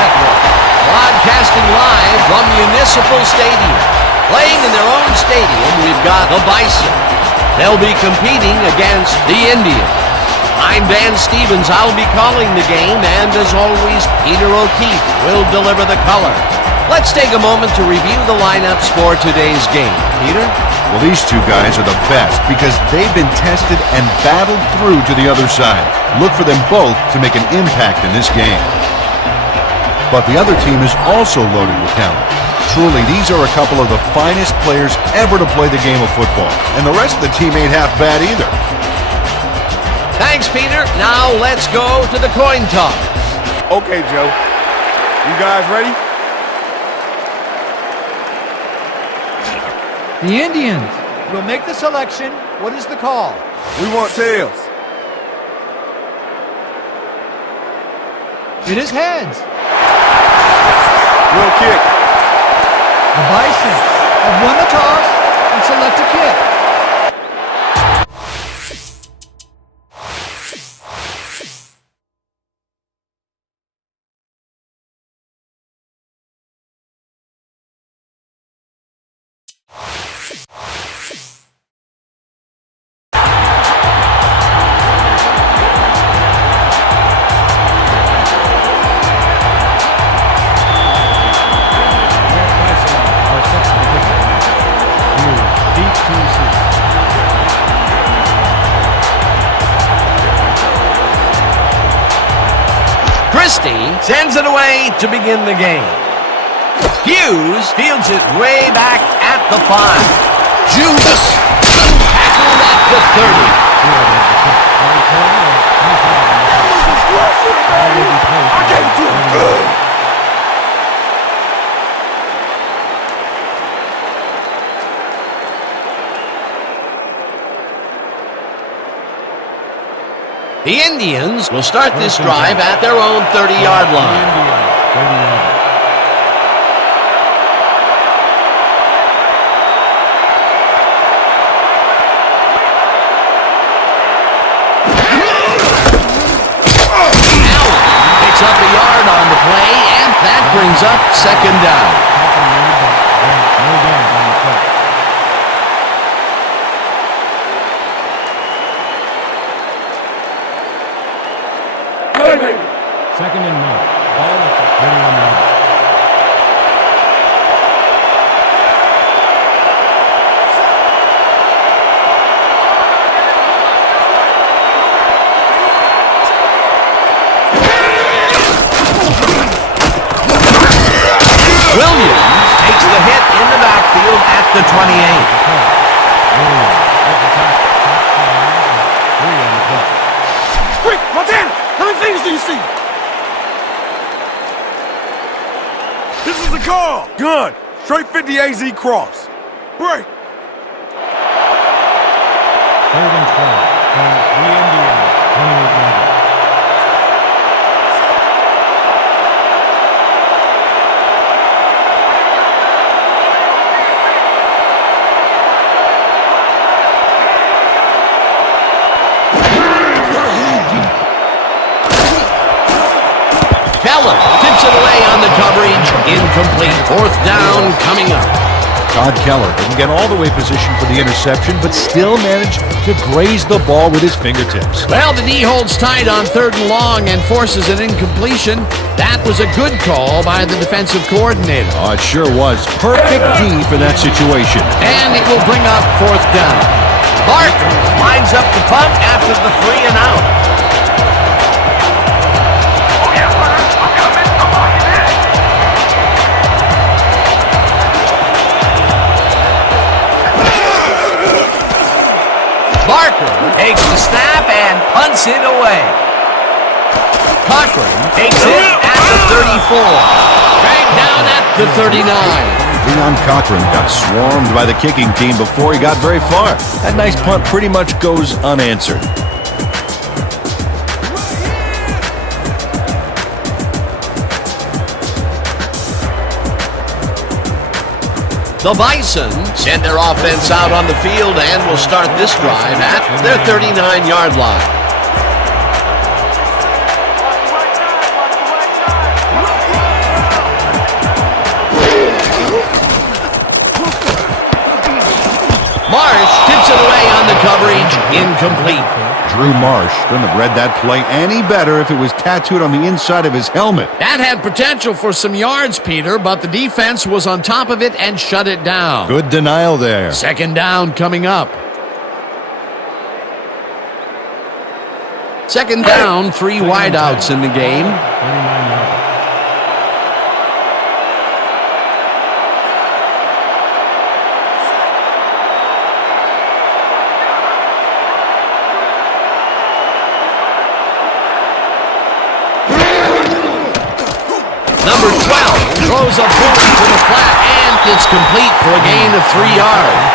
Network, broadcasting live from Municipal Stadium. Playing in their own stadium, we've got the Bison. They'll be competing against the Indians. I'm Dan Stevens. I'll be calling the game, and as always, Peter O'Keefe will deliver the color. Let's take a moment to review the lineups for today's game. Peter? Well, these two guys are the best because they've been tested and battled through to the other side. Look for them both to make an impact in this game. But the other team is also loaded with talent. Truly, these are a couple of the finest players ever to play the game of football. And the rest of the team ain't half bad either. Thanks, Peter. Now let's go to the coin toss. Okay, Joe. You guys ready? The Indians will make the selection. What is the call? We want tails. It is heads. We'll kick. The Bison have won the toss and select a kick. Sends it away to begin the game. Hughes fields it way back at the 5. Judas tackled at the 30. I can't do it good. The Indians will start this drive at their own 30-yard line. Allen picks up a yard on the play, and that brings up second down. Second and 9. Ball at the 31-yard line. Williams takes the hit in the backfield at the 28. Quick, Montana! How many things do you see? This is the call. Gun. Straight 50 AZ cross. Break. 3rd and 12. From the Indians. 28-yard line. Keller tips it away on the coverage. Incomplete. 4th down coming up. Todd Keller didn't get all the way positioned for the interception, but still managed to graze the ball with his fingertips. Well, the D holds tight on 3rd and long and forces an incompletion. That was a good call by the defensive coordinator. Oh, it sure was. Perfect D for that situation. And it will bring up 4th down. Barker lines up the punt after the 3 and out. Barker takes the snap and punts it away. Cochran takes it at the 34. Dragged down at the 39. Leon Cochran got swarmed by the kicking team before he got very far. That nice punt pretty much goes unanswered. The Bison send their offense out on the field and will start this drive at their 39-yard line. Marsh tips it away on the coverage. Incomplete. Drew Marsh couldn't have read that play any better if it was tattooed on the inside of his helmet. That had potential for some yards, Peter, but the defense was on top of it and shut it down. Good denial there. Second down coming up. Second down, 3 wideouts in the game. 39 yards. Number 12 throws a bullet to the flat, and it's complete for a gain of 3 yards.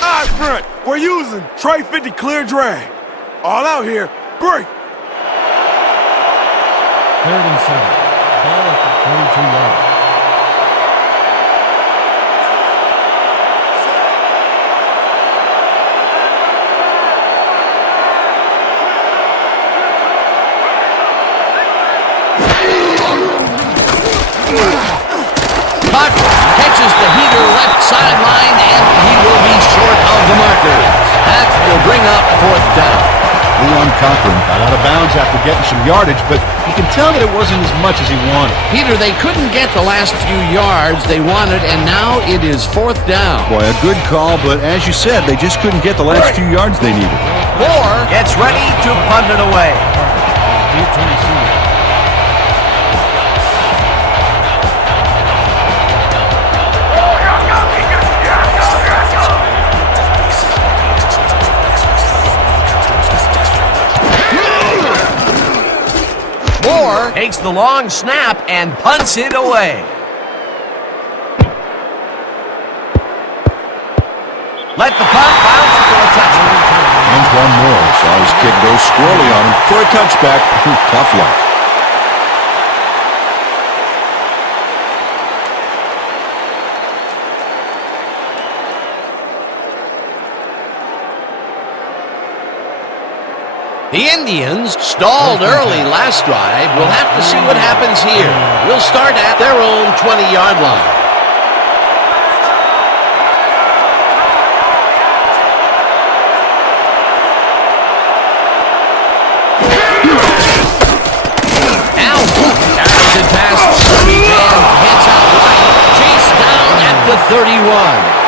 Eye front, we're using Trey 50 clear drag. All out here, break. 3rd and 7. Ball at the 42 yards. Tucker catches the heater left sideline, and he will be short of the markers. That will bring up 4th down. Leon Cochran got out of bounds after getting some yardage, but you can tell that it wasn't as much as he wanted. Peter, they couldn't get the last few yards they wanted, and now it is 4th down. Boy, a good call, but as you said, they just couldn't get the last few yards they needed. Moore gets ready to punt it away. Deep to receive. Moore takes the long snap and punts it away. Let the punt bounce for a touchdown. Antoine Moore saw his kick go squarely on him for a touchback. Tough luck. The Indians stalled early last drive. We'll have to see what happens here. We'll start at their own 20-yard line. Now, carries it past Sonny Van, heads out right, chased down at the 31.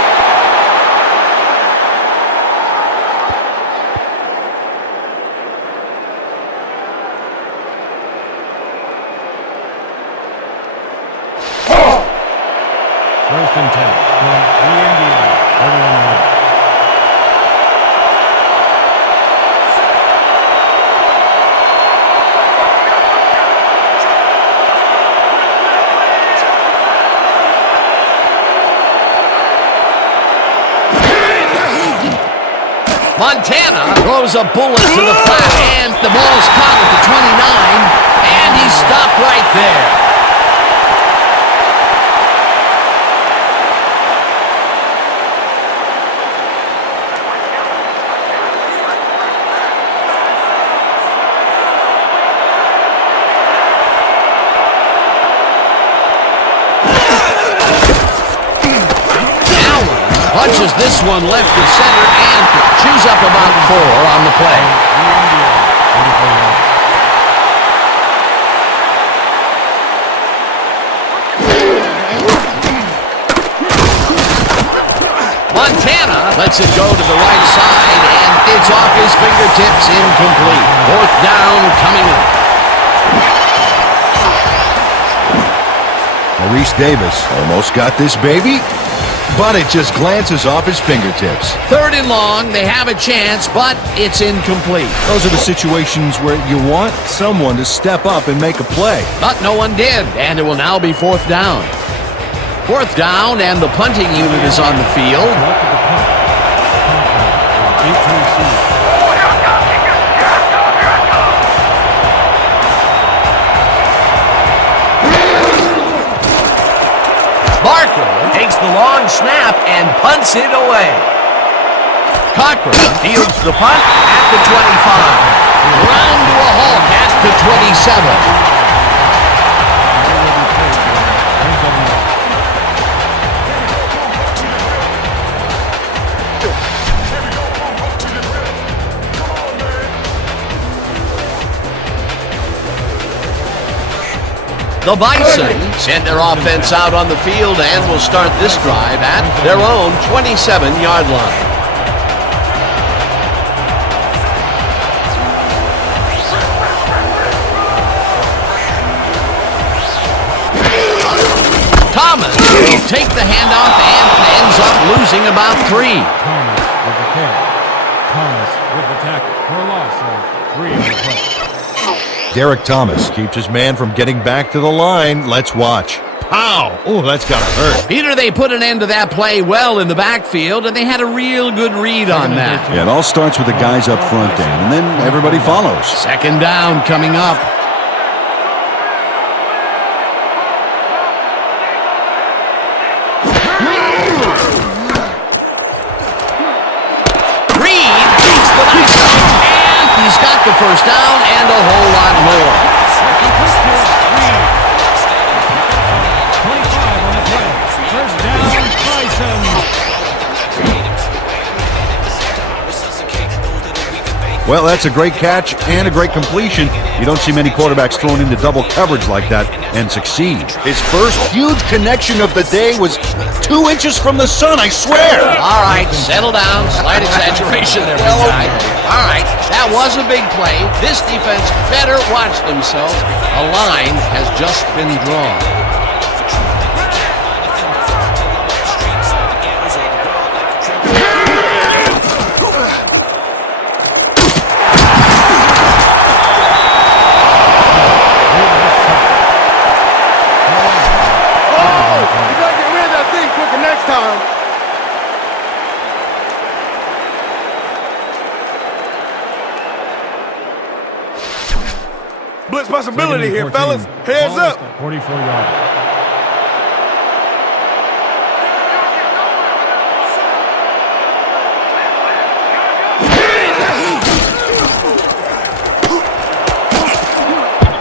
First and 10 from the Indians. 31 yards. Montana throws a bullet to the flat, and the ball's caught at the 29, and he's stopped right there. Punches this one left to center and chews up about 4 on the play. Montana lets it go to the right side, and it's off his fingertips, incomplete. 4th down coming up. Maurice Davis almost got this baby, but it just glances off his fingertips. 3rd and long, they have a chance, but it's incomplete. Those are the situations where you want someone to step up and make a play. But no one did, and it will now be 4th down. 4th down, and the punting unit is on the field. Selected the punt. Deep to receive. Barker takes the long snap and punts it away. Cochran fields the punt at the 25. Ground to a halt at the 27. The Bison send their offense out on the field and will start this drive at their own 27-yard line. Thomas will take the handoff and ends up losing about 3. Thomas with the carry. Thomas with the tackle for a loss of 3 on the play. Derek Thomas keeps his man from getting back to the line. Let's watch. Pow! Oh, that's gotta hurt. Peter, they put an end to that play well in the backfield, and they had a real good read on that. Yeah, it all starts with the guys up front, Dan, and then everybody follows. Second down coming up. Reed beats the nice catch, and he's got the first down and a whole lot more. 25 on the play. First down, Bison. Well, that's a great catch and a great completion. You don't see many quarterbacks thrown into double coverage like that and succeed. His first huge connection of the day was 2 inches from the sun, I swear. All right, settle down. Slight exaggeration there, big guy. All right, that was a big play. This defense better watch themselves. A line has just been drawn. Blitz possibility here, fellas. Heads up. 44 yards.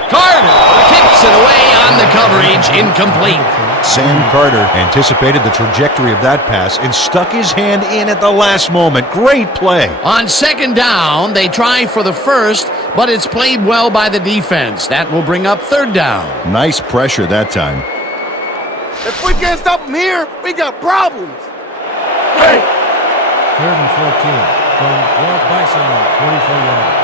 Carter kicks it away on the coverage, incomplete. Sam Carter anticipated the trajectory of that pass and stuck his hand in at the last moment. Great play. On second down, they try for the first, but it's played well by the defense. That will bring up third down. Nice pressure that time. If we can't stop them here, we got problems. Hey. 3rd and 14 from your Bison, 44 yards.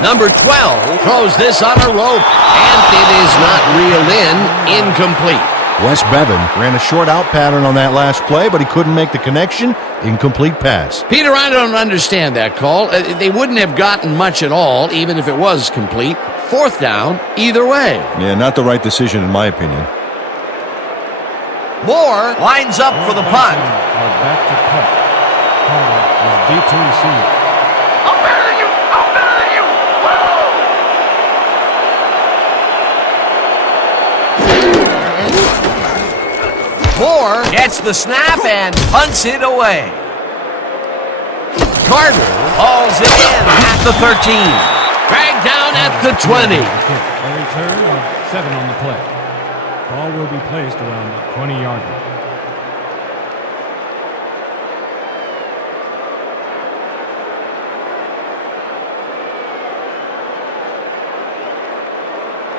Number 12 throws this on a rope, and it is not reeled in, incomplete. Wes Bevan ran a short out pattern on that last play, but he couldn't make the connection. Incomplete pass. Peter, I don't understand that call. They wouldn't have gotten much at all, even if it was complete. 4th down, either way. Yeah, not the right decision in my opinion. Moore lines up for the punt. Back to punt. Carter is deep to receive. Moore gets the snap and punts it away. Carter hauls it in at the 13. Dragged down at the 20. A return of 7 on the play. Ball will be placed around the 20-yard line.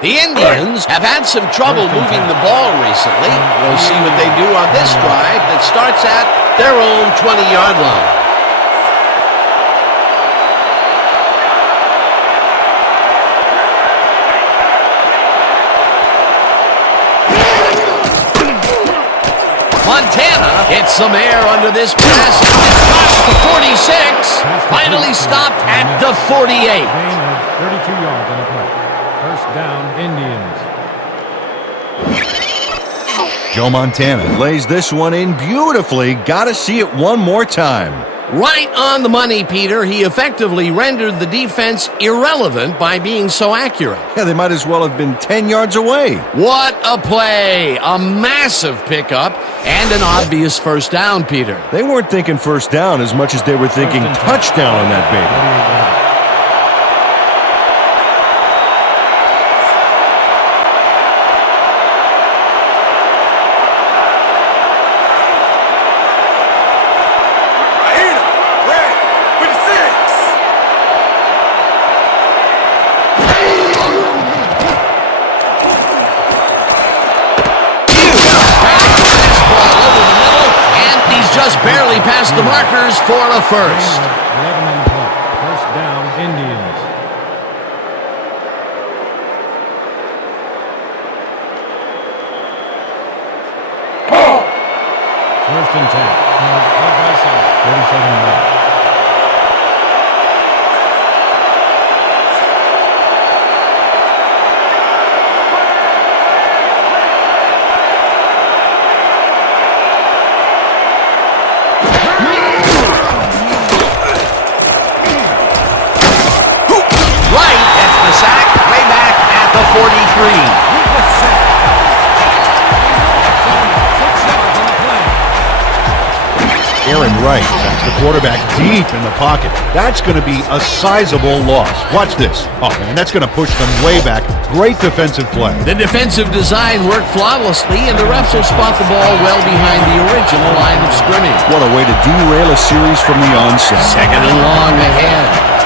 The Indians have had some trouble moving the ball recently. We'll see what they do on this drive that starts at their own 20-yard line. Montana gets some air under this pass. It's got the 46. Finally stopped at the 48. Gain of 32 yards on the play. First down, Indians. Joe Montana lays this one in beautifully. Got to see it one more time. Right on the money, Peter. He effectively rendered the defense irrelevant by being so accurate. Yeah, they might as well have been 10 yards away. What a play! A massive pickup and an obvious first down, Peter. They weren't thinking first down as much as they were thinking touchdown on that baby. Just barely past the markers for a first. 11 on the clock. First down, Indians. First and 10. 37 left. Sack way back at the 43. Aaron Wright sacks the quarterback deep in the pocket. That's going to be a sizable loss. Watch this. Oh, man, that's going to push them way back. Great defensive play. The defensive design worked flawlessly, and the refs will spot the ball well behind the original line of scrimmage. What a way to derail a series from the onset. Second and long ahead.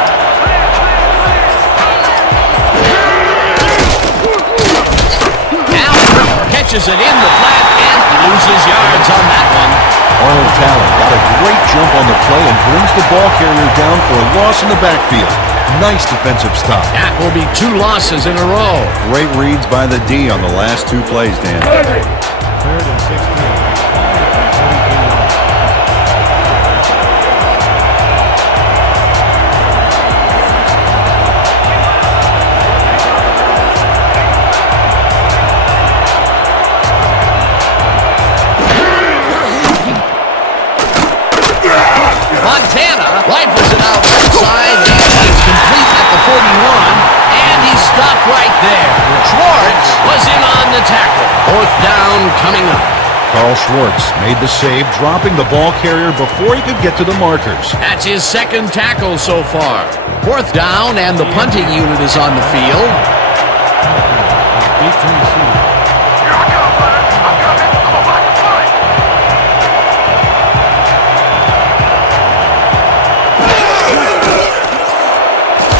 Catches it in the flat and loses yards on that one. Arnold Talon got a great jump on the play and brings the ball carrier down for a loss in the backfield. Nice defensive stop. That will be 2 losses in a row. Great reads by the D on the last 2 plays, Dan. Third and 16. Montana rifles it out outside, and it's complete at the 41, and he's stopped right there. Schwartz was in on the tackle. Fourth down coming up. Carl Schwartz made the save, dropping the ball carrier before he could get to the markers. That's his second tackle so far. Fourth down, and the punting unit is on the field.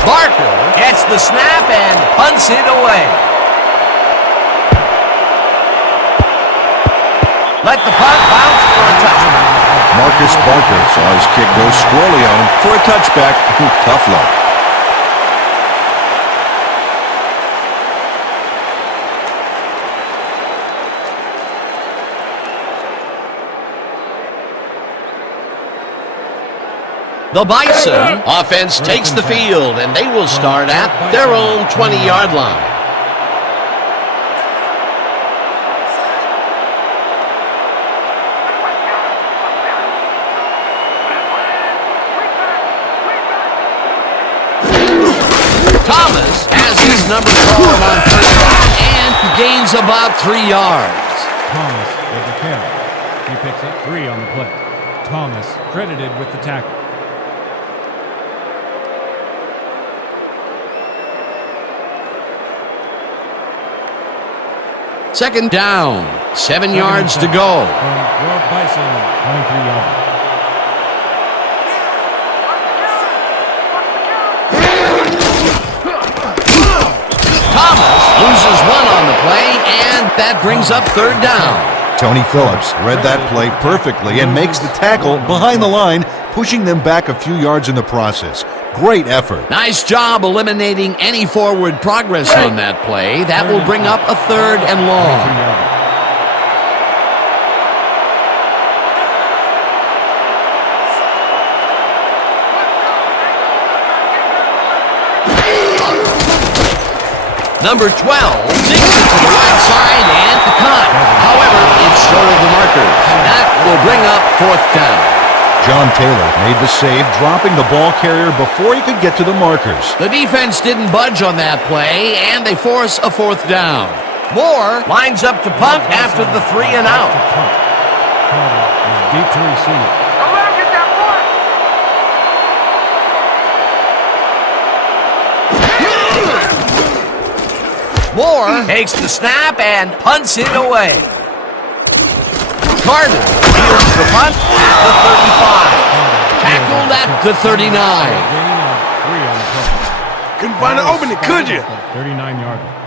Barker gets the snap and punts it away. Let the punt bounce for a touchback. Marcus Barker saw his kick go squarely on him for a touchback. Tough luck. The Bison offense takes the field, and they will start at their own 20-yard line. Thomas has his number called on first down and gains about 3 yards. Thomas with the carry. He picks up 3 on the play. Thomas credited with the tackle. Second down, 7 yards to go. From Bison, 23 yards. Thomas loses 1 on the play, and that brings up third down. Tony Phillips read that play perfectly and makes the tackle behind the line, pushing them back a few yards in the process. Great effort. Nice job eliminating any forward progress on that play. That will bring up a third and long. Number 12 takes it to the right side and the cut. However, it's short of the markers. That will bring up fourth down. John Taylor made the save, dropping the ball carrier before he could get to the markers. The defense didn't budge on that play, and they force a fourth down. Moore lines up to punt after the 3 and out. Carter is deep to receive. Moore takes the snap and punts it away. Carter fields the punt at the 35. Tackled at the 39. Gain of 3 on the play. Couldn't find an opening, could you? 39-yard line.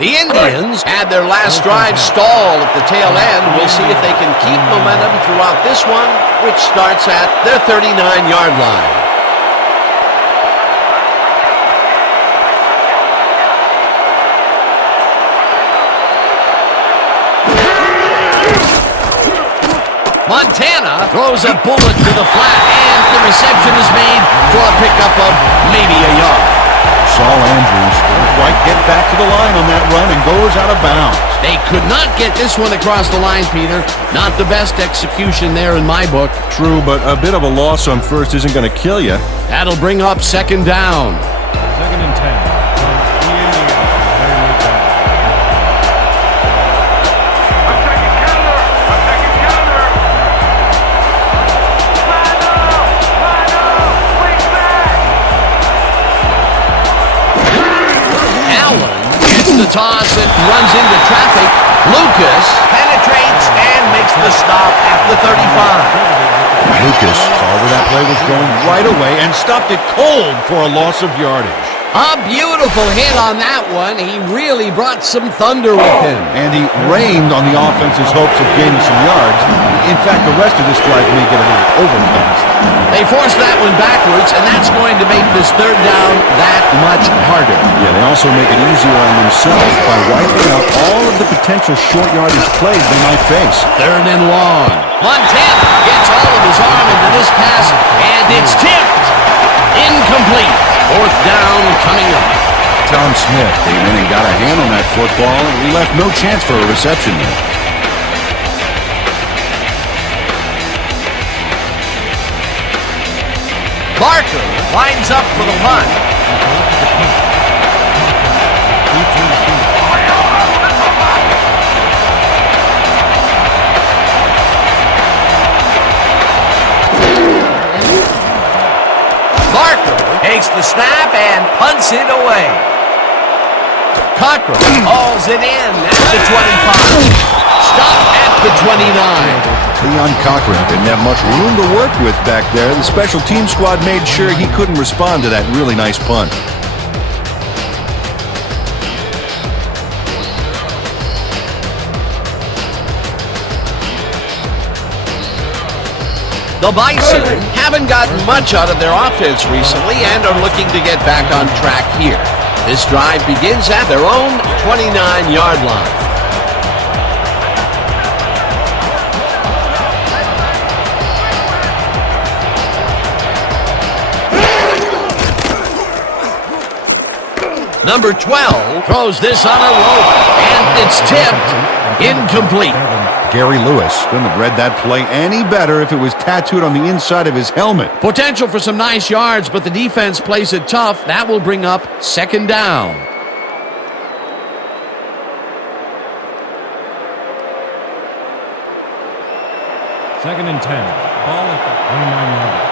The Indians had their last drive stall at the tail end. We'll see if they can keep momentum throughout this one, which starts at their 39-yard line. Montana throws a bullet to the flat, and the reception is made for a pickup of maybe a yard. Saul Andrews didn't quite get back to the line on that run and goes out of bounds. They could not get this one across the line, Peter. Not the best execution there in my book. True, but a bit of a loss on first isn't going to kill you. That'll bring up second down. 2nd and 10. From the Indians. 38 down. The toss and runs into traffic. Lucas penetrates and makes the stop at the 35. Lucas saw where that play was going right away and stopped it cold for a loss of yardage. A beautiful hit on that one. He really brought some thunder with him. And he rained on the offense's hopes of gaining some yards. In fact, the rest of this drive may get a little overcast. They forced that one backwards, and that's going to make this third down that much harder. Yeah, they also make it easier on themselves by wiping out all of the potential short yardage plays they might face. Third and long. Montana gets all of his arm into this pass, and it's tipped. Incomplete. Fourth down coming up. Tom Smith came in and got a hand on that football, and he left no chance for a reception there. Barker lines up for the punt. Barker takes the snap and punts it away. Cockrell hauls it in at the 25. Stop at the 29. Leon Cochran didn't have much room to work with back there. The special team squad made sure he couldn't respond to that really nice punt. The Bison haven't gotten much out of their offense recently and are looking to get back on track here. This drive begins at their own 29-yard line. Number 12 throws this on a rope, and it's tipped. Incomplete. Gary Lewis couldn't have read that play any better if it was tattooed on the inside of his helmet. Potential for some nice yards, but the defense plays it tough. That will bring up second down. Second and 10. Ball at the 29-yard line.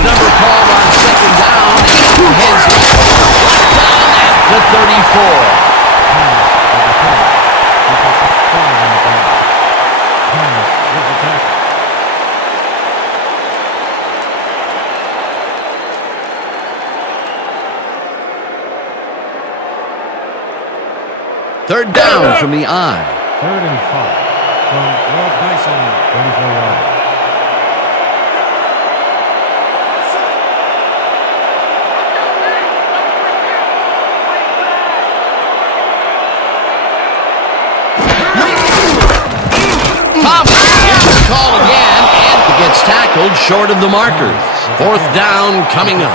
Number called on second down, and his left down at the 34. Third down from the eye. 3rd and 5 from World Bison, 34-yard line. gets tackled short of the markers. Fourth down coming up.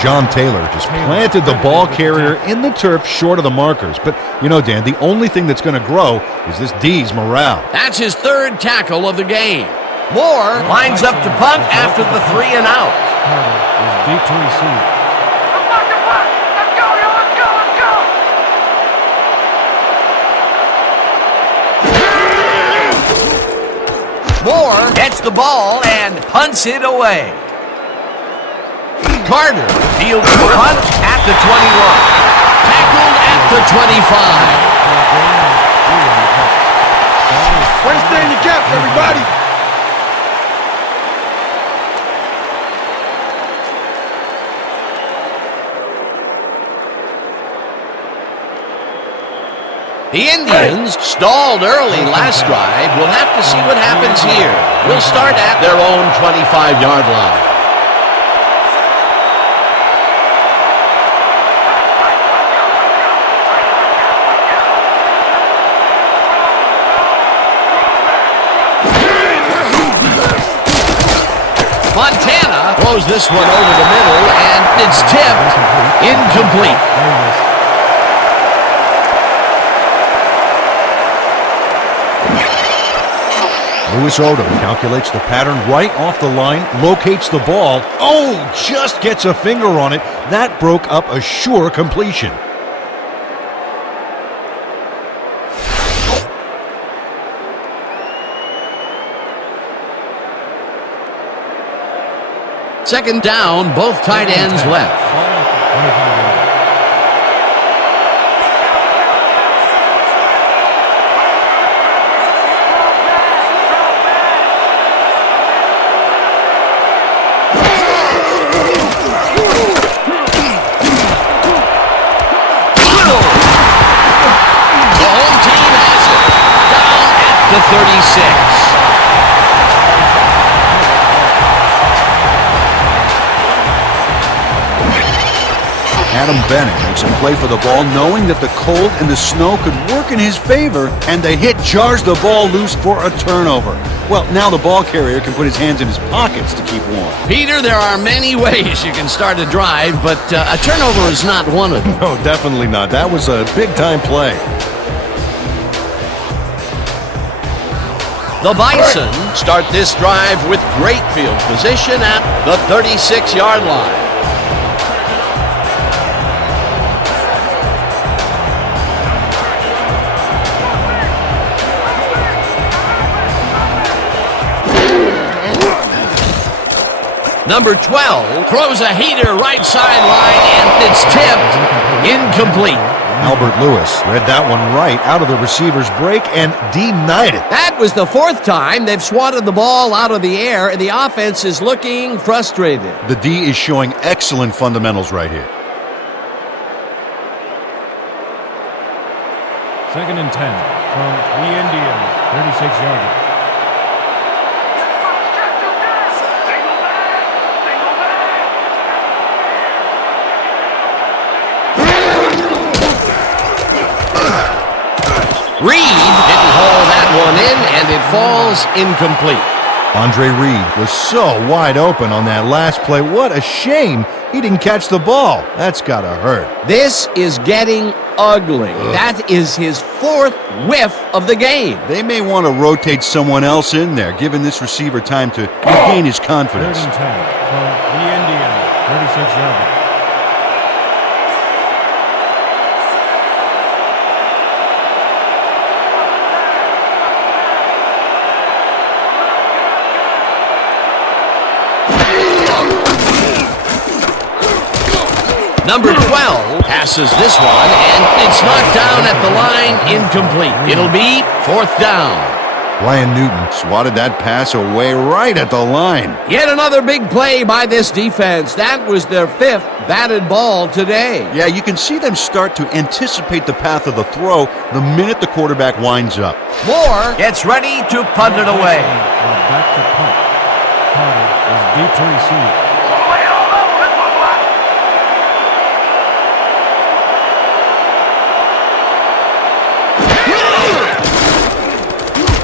John Taylor just planted the ball carrier in the turf short of the markers. But, you know, Dan, the only thing that's going to grow is this D's morale. That's his third tackle of the game. Moore lines up to punt after the 3 and out. Carter is deep to receive. Moore gets the ball and punts it away. Carter fields the punt at the 21. Tackled at the 25. Way to stay in your gaps, everybody. The Indians stalled early last drive. We'll have to see what happens here. We'll start at their own 25-yard line. Montana throws this one over the middle, and it's tipped incomplete. Louis Odom calculates the pattern right off the line, locates the ball. Oh, just gets a finger on it. That broke up a sure completion. Second down, both tight ends left. 25 yards. The home team has it. Down at the 36. Adam Bennett makes him play for the ball, knowing that the cold and the snow could work in his favor, and the hit jars the ball loose for a turnover. Well, now the ball carrier can put his hands in his pockets to keep warm. Peter, there are many ways you can start a drive, but a turnover is not one of them. No, definitely not. That was a big-time play. The Bison start this drive with great field position at the 36-yard line. Number 12 throws a heater right sideline, and it's tipped incomplete. Albert Lewis read that one right out of the receiver's break and denied it. That was the fourth time they've swatted the ball out of the air, and the offense is looking frustrated. The D is showing excellent fundamentals right here. Second and 10 from the Indians, 36-yarder. Reed didn't haul that one in, and it falls incomplete. Andre Reed was so wide open on that last play. What a shame he didn't catch the ball. That's gotta hurt. This is getting ugly. That is his fourth whiff of the game. They may want to rotate someone else in there, giving this receiver time to regain his confidence. Third and 10 from the Indians, 36-yarder. Number 12 passes this one, and it's knocked down at the line, incomplete. It'll be fourth down. Ryan Newton swatted that pass away right at the line. Yet another big play by this defense. That was their fifth batted ball today. Yeah, you can see them start to anticipate the path of the throw the minute the quarterback winds up. Moore gets ready to punt it away. Back to punt. Carter is deep to receive.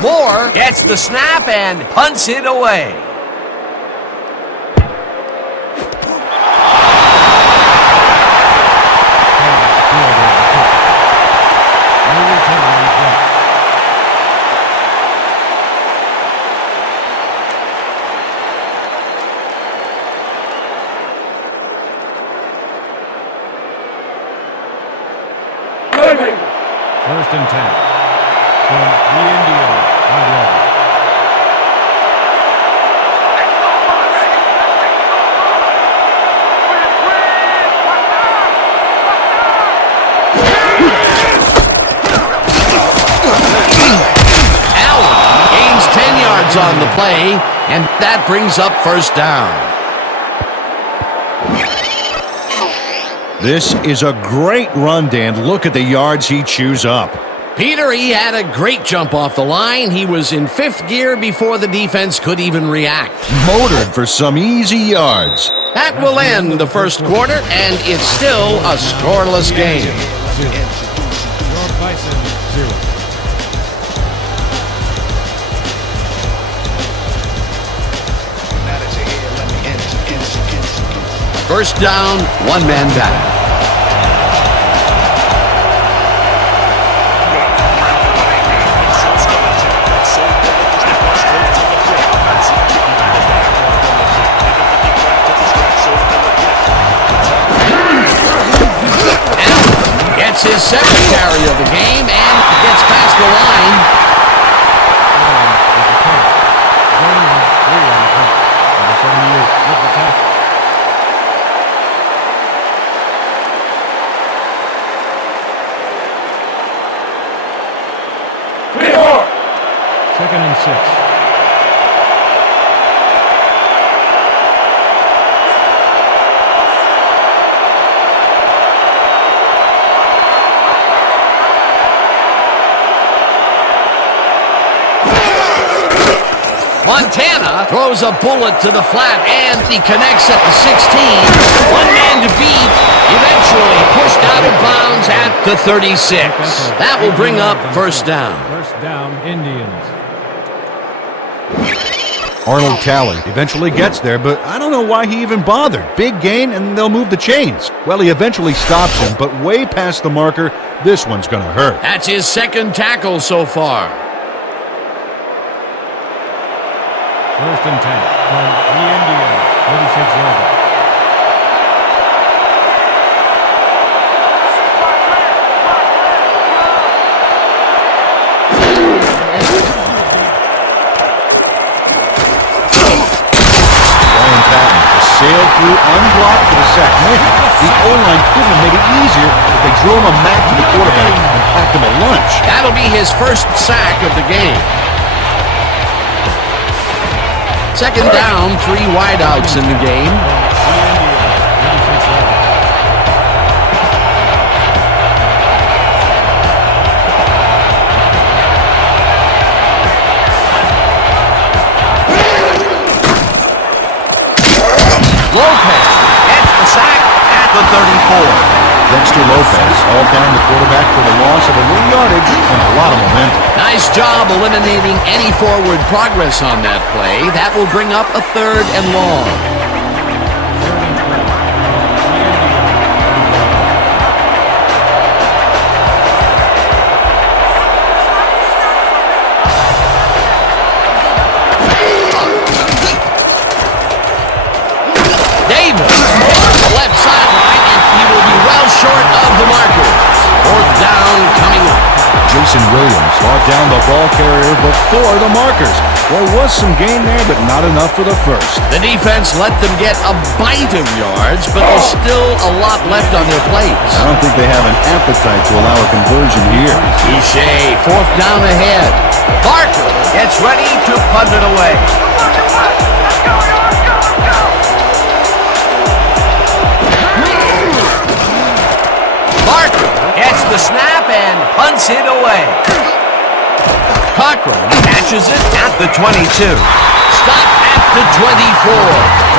Moore gets the snap and punts it away. First and 10. From the Indians. 5-11. On the play, and that brings up first down. This is a great run, Dan. Look at the yards he chews up. Peter, he had a great jump off the line. He was in fifth gear before the defense could even react. Motored for some easy yards. That will end the first quarter, and it's still a scoreless game. Your Bison 0. First down, one man back. Allen gets his second carry of the game and gets past the line. Second and 6. Montana throws a bullet to the flat, and he connects at the 16. One man to beat, eventually pushed out of bounds at the 36. That will bring up first down. First down, Indians. Arnold Talley eventually gets there, but I don't know why he even bothered. Big gain, and they'll move the chains. Well, he eventually stops him, but way past the marker, this one's going to hurt. That's his second tackle so far. First and 10 from the Indians. 36 yards. Sailed through unblocked for the sack. Man, the O-line couldn't have made it easier if they drove him back to the quarterback and packed him a lunch. That'll be his first sack of the game. Second down, 3 wideouts in the game. Lopez gets the sack at the 34. Dexter Lopez hauled down the quarterback for the loss of a little yardage and a lot of momentum. Nice job eliminating any forward progress on that play. That will bring up a third and long. Left sideline, and he will be well short of the marker. Fourth down coming up. Jason Williams brought down the ball carrier before the markers. There was some gain there, but not enough for the first. The defense let them get a bite of yards, but there's still a lot left on their plates. I don't think they have an appetite to allow a conversion here. Boucher, fourth down ahead. Barker gets ready to punt it away. Barker gets the snap and punts it away. Cochran catches it at the 22. Stop at the 24.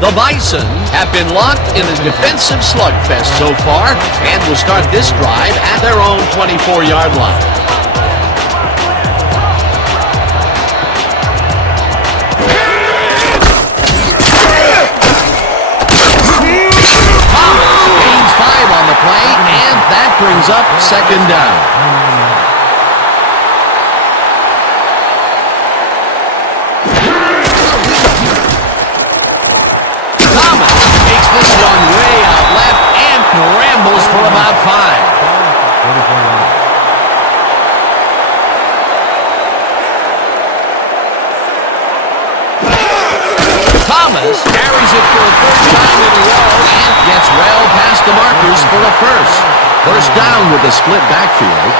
The Bison have been locked in a defensive slugfest so far and will start this drive at their own 24-yard line. Thomas gains 5 on the play, and that brings up second down. Thomas takes this one way out left and rambles for about 5. Thomas carries it for a third time in a row and gets well past the markers for a first. First down with a split backfield.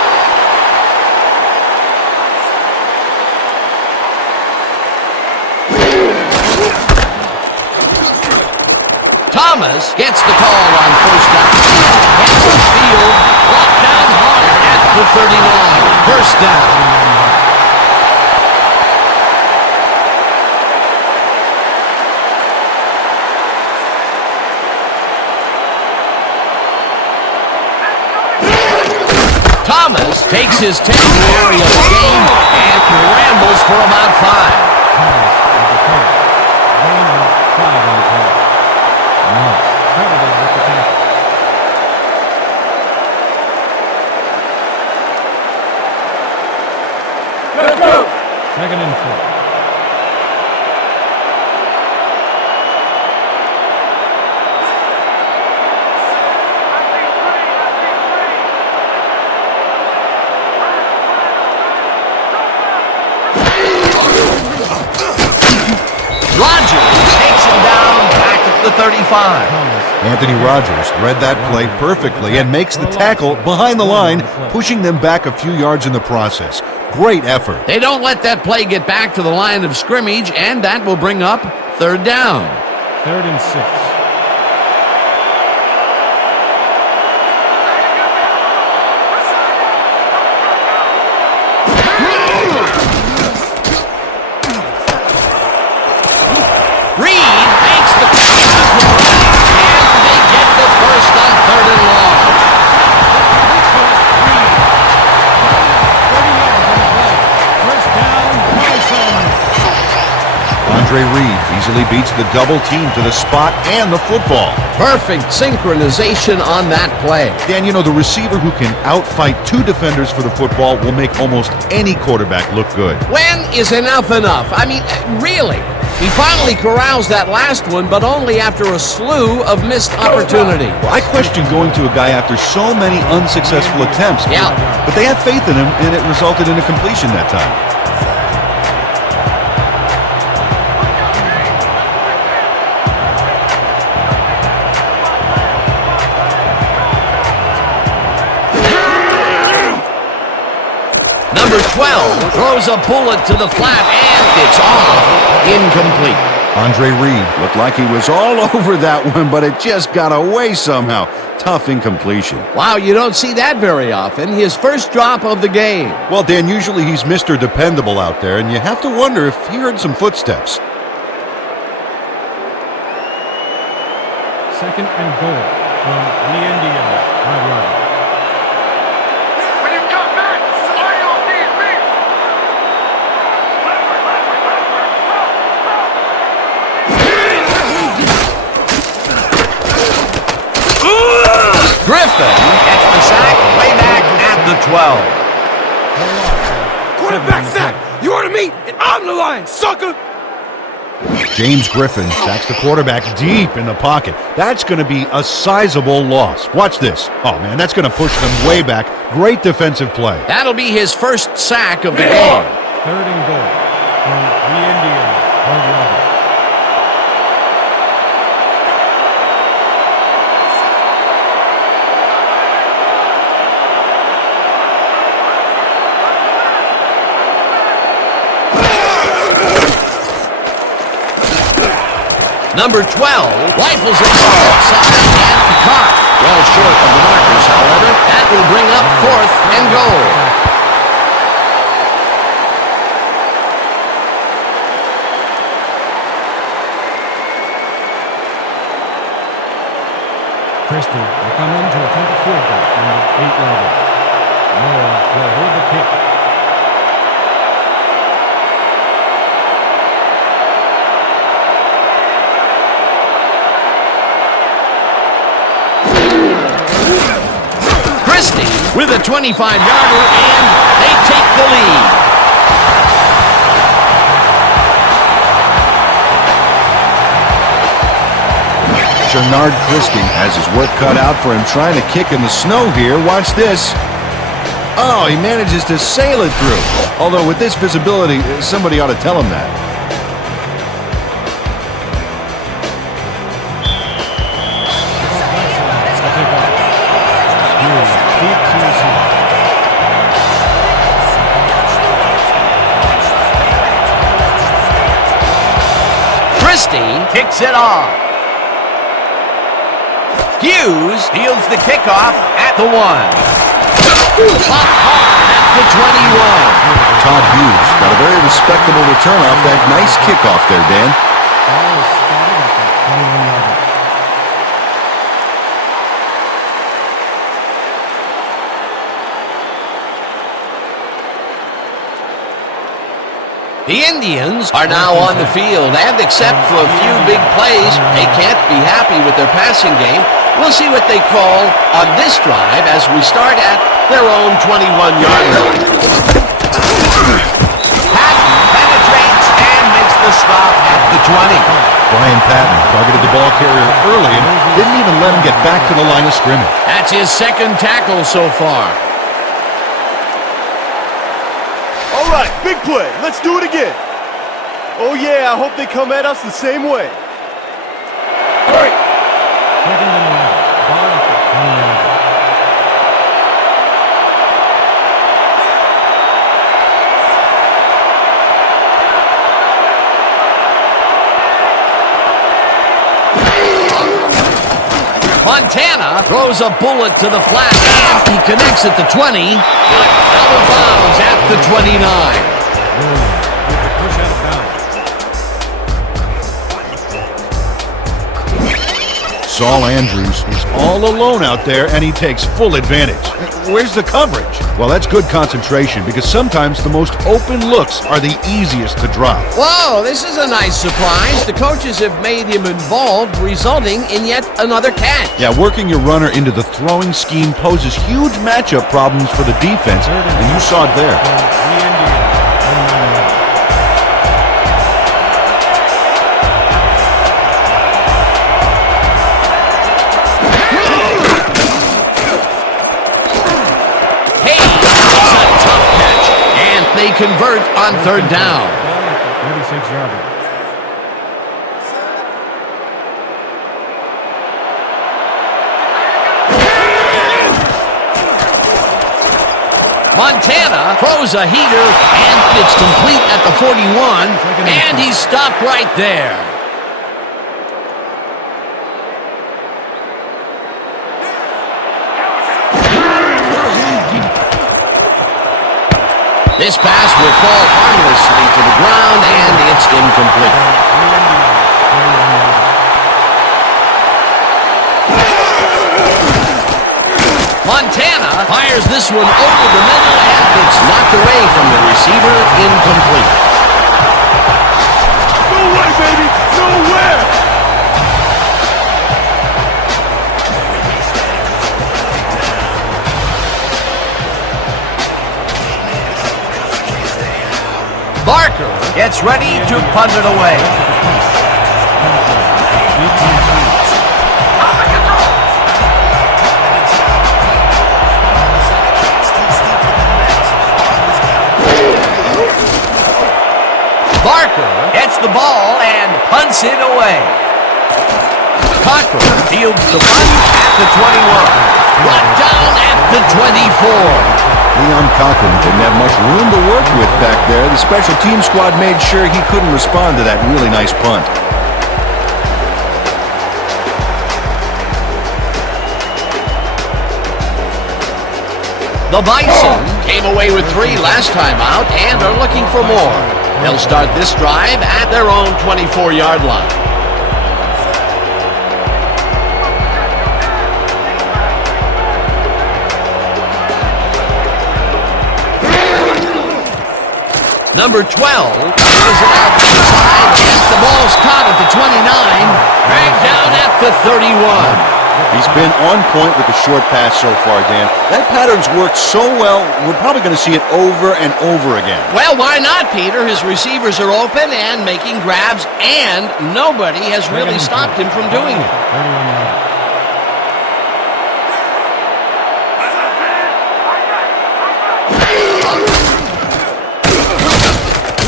Thomas gets the call on first down. Heads upfield, brought down hard at the 39. First down. Thomas takes his territory of the game and rambles for about 5. Let's go! Second and 4. The 35. Anthony Rogers read that play perfectly and makes the tackle behind the line, pushing them back a few yards in the process. Great effort. They don't let that play get back to the line of scrimmage, and that will bring up third down. Third and 6. Andre Reed easily beats the double team to the spot and the football. Perfect synchronization on that play. Dan, you know, the receiver who can outfight 2 defenders for the football will make almost any quarterback look good. When is enough enough? I mean, really? He finally corrals that last one, but only after a slew of missed opportunities. Well, I question going to a guy after so many unsuccessful attempts. Yeah. But they had faith in him, and it resulted in a completion that time. Number 12 throws a bullet to the flat, and it's off. Incomplete. Andre Reed looked like he was all over that one, but it just got away somehow. Tough incompletion. Wow, you don't see that very often. His first drop of the game. Well, Dan, usually he's Mr. Dependable out there, and you have to wonder if he heard some footsteps. Second and goal from the Indians. 5 yards. Griffin gets the sack way back at the 12. Quarterback sack! You order me, and I'm the line, sucker! James Griffin sacks the quarterback deep in the pocket. That's going to be a sizable loss. Watch this. Oh, man, that's going to push them way back. Great defensive play. That'll be his first sack of the game. Third and goal from the Indians. 12 yards. Number 12 rifles it outside and caught. Well short of the markers, however. That will bring up fourth and goal. Christie will come in to attempt a field goal from the 8-yard line. Moore will hold the kick. Christie with a 25-yarder, and they take the lead. Bernard Christie has his work cut out for him trying to kick in the snow here. Watch this. Oh, he manages to sail it through. Although with this visibility, somebody ought to tell him that. Christie kicks it off. Hughes fields the kickoff at the 1. Popped hard at the 21. Todd Hughes got a very respectable return off that nice kickoff there, Dan. Ball is spotted at the 21-yard line. The Indians are now on the field, and except for a few big plays, they can't be happy with their passing game. We'll see what they call on this drive as we start at their own 21-yard line. Patton penetrates and makes the stop at the 20. Brian Patton targeted the ball carrier early and didn't even let him get back to the line of scrimmage. That's his second tackle so far. All right, big play. Let's do it again. Oh, yeah, I hope they come at us the same way. Second and 11. Ball at the 20-yard line. Montana throws a bullet to the flat, and he connects at the 20, but out of bounds at the 29. With the push out of bounds. Saul Andrews is all alone out there, and he takes full advantage. Where's the coverage? Well, that's good concentration, because sometimes the most open looks are the easiest to drop. Whoa, this is a nice surprise. The coaches have made him involved, resulting in yet another catch. Yeah, working your runner into the throwing scheme poses huge matchup problems for the defense, and you saw it there. The Indians. 29 yards. They convert on third down. Ball at the 36-yard line. Montana throws a heater, and it's complete at the 41, and he's stopped right there. This pass will fall harmlessly to the ground, and it's incomplete. Montana fires this one over the middle, and it's knocked away from the receiver, incomplete. No way, baby! Nowhere! Barker gets ready to punt it away. Barker gets the ball and punts it away. Cochran fields the punt at the 21. Brought down at the 24. Leon Cochran didn't have much room to work with back there. The special team squad made sure he couldn't respond to that really nice punt. The Bison came away with 3 last time out and are looking for more. They'll start this drive at their own 24-yard line. Number 12 throws it out to the side, and the ball's caught at the 29, dragged down at the 31. He's been on point with the short pass so far, Dan. That pattern's worked so well, we're probably going to see it over and over again. Well, why not, Peter? His receivers are open and making grabs, and nobody has really stopped him from doing it. 31 yards.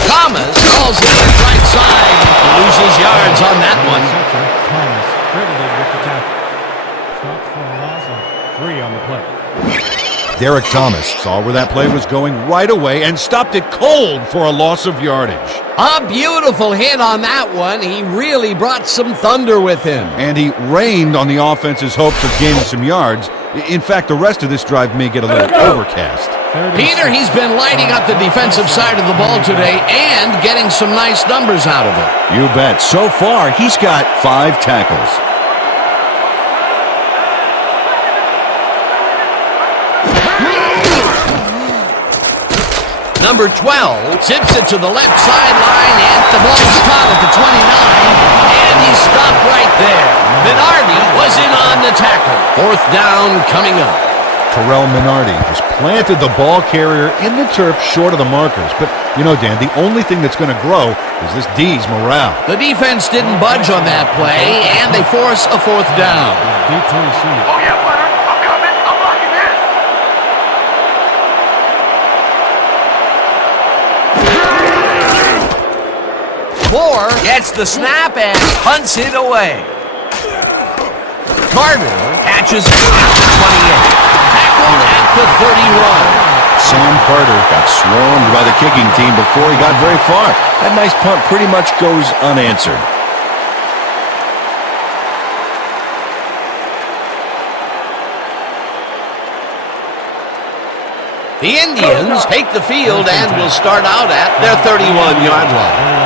Thomas calls it to the right side. He loses yards on that one. Thomas credited with the tackle. Stops for a loss of 3 on the play. Derek Thomas saw where that play was going right away and stopped it cold for a loss of yardage. A beautiful hit on that one. He really brought some thunder with him. And he rained on the offense's hopes of gaining some yards. In fact, the rest of this drive may get a little overcast. Peter, he's been lighting up the defensive side of the ball today and getting some nice numbers out of it. You bet. So far, he's got 5 tackles. Number 12 zips it to the left sideline, and the ball's caught at the 29, and he stopped right there. Minardi was in on the tackle. 4th down coming up. Terrell Minardi has planted the ball carrier in the turf short of the markers. But, you know, Dan, the only thing that's going to grow is this D's morale. The defense didn't budge on that play, and they force a 4th down. Oh, yeah, Leonard. I'm coming. I'm locking in. Moore gets the snap and punts it away. Carter catches it at the 28. Tackled at the 31. Sam Carter got swarmed by the kicking team before he got very far. That nice punt pretty much goes unanswered. The Indians take the field and will start out at their 31-yard line.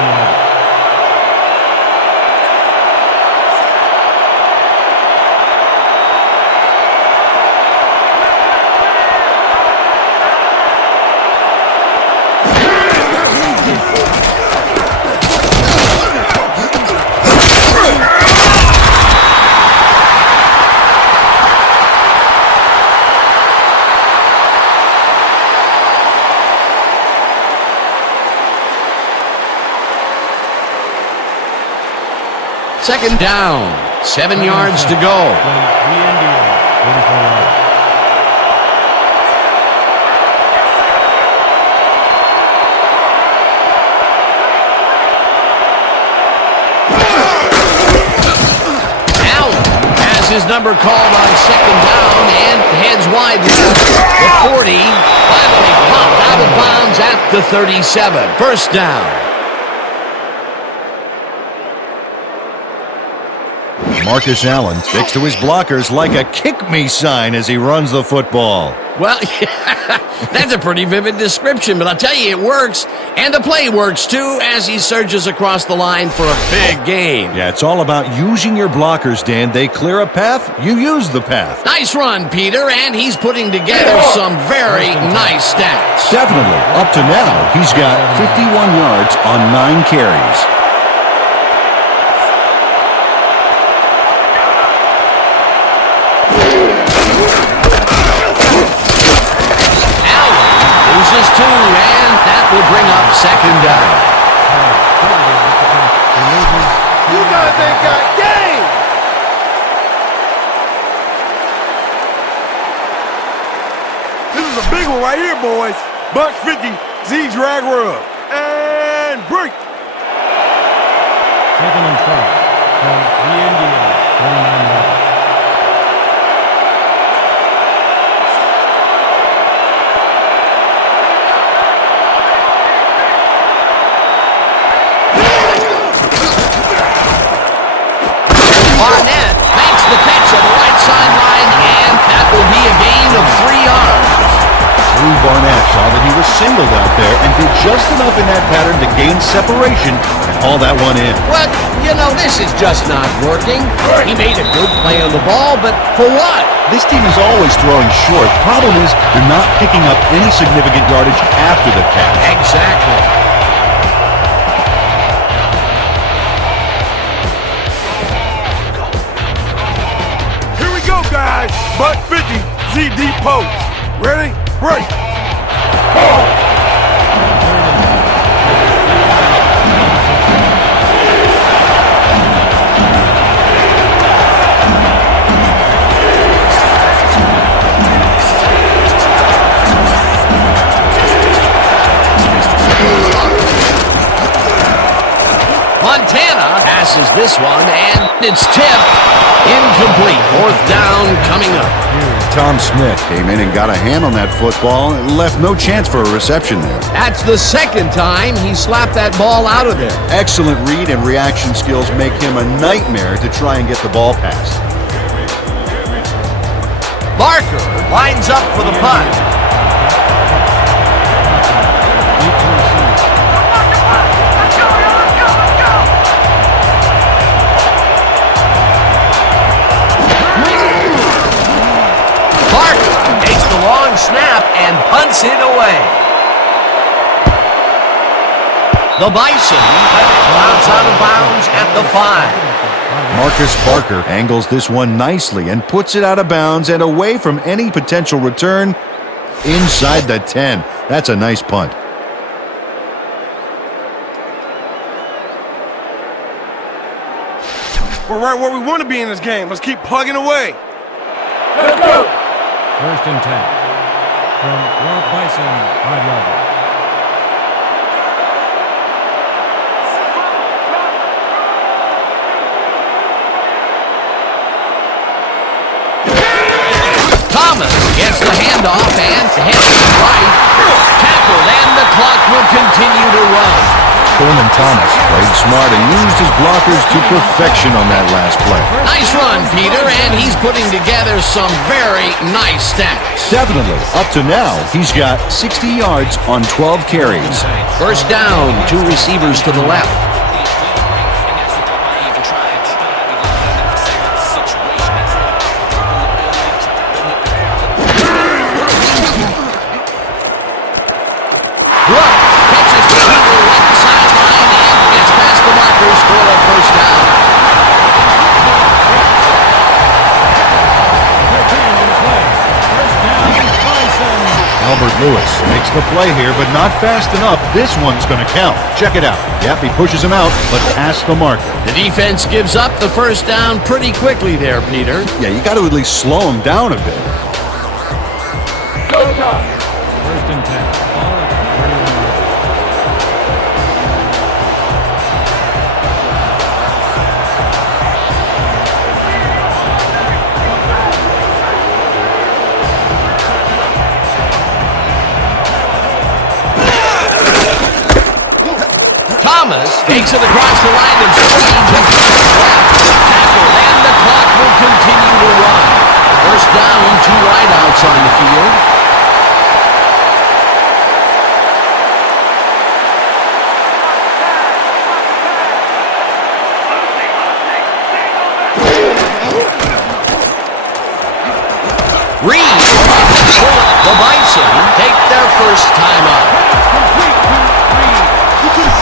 Second down, 7 yards to go. The Indians, 44 yards. Allen has his number called on 2nd down and heads wide left. The 40 finally popped out of bounds at the 37. 1st down. Marcus Allen sticks to his blockers like a kick-me sign as he runs the football. Well, that's a pretty vivid description, but I'll tell you, it works. And the play works, too, as he surges across the line for a big gain. Yeah, it's all about using your blockers, Dan. They clear a path, you use the path. Nice run, Peter, and he's putting together some very nice stats. Definitely. Up to now, he's got 51 yards on 9 carries. Two, and that will bring up 2nd down. You guys ain't got game! This is a big one right here, boys. Buck 50, Z-drag rub. And break. 2nd and 5 from the Indians, 29 yards. Barnett makes the catch on the right sideline, and that will be a gain of 3 yards. Drew Barnett saw that he was singled out there and did just enough in that pattern to gain separation and haul that one in. Well, you know, this is just not working. He made a good play on the ball, but for what? This team is always throwing short. Problem is, they're not picking up any significant yardage after the catch. Exactly. Here right, buck 50, Z deep post. Ready? Break. Montana passes this one, and it's tipped. Incomplete. Fourth down coming up. Tom Smith came in and got a hand on that football and left no chance for a reception there. That's the second time he slapped that ball out of there. Excellent read and reaction skills make him a nightmare to try and get the ball past. Barker lines up for the punt. Long snap and punts it away. The Bison bounce out of bounds at the 5. Marcus Barker angles this one nicely and puts it out of bounds and away from any potential return inside the 10. That's a nice punt. We're right where we want to be in this game. Let's keep plugging away. Let's go. First and 10 from Rob Bison, 5-yarder. Thomas gets the handoff and heads right. Tackled, and the clock will continue to run. Thorman Thomas played smart and used his blockers to perfection on that last play. Nice run, Peter, and he's putting together some very nice stats. Definitely. Up to now, he's got 60 yards on 12 carries. First down, 2 receivers to the left. Albert Lewis makes the play here, but not fast enough. This one's going to count. Check it out. Yep, he pushes him out, but past the marker. The defense gives up the first down pretty quickly there, Peter. Yeah, you got to at least slow him down a bit. First and 10. Ball at the 31. Thomas takes it across the line and speeds and tackle, and the clock will continue to run. First down, 2 wideouts on the field. Reed, the Bison take their first time out.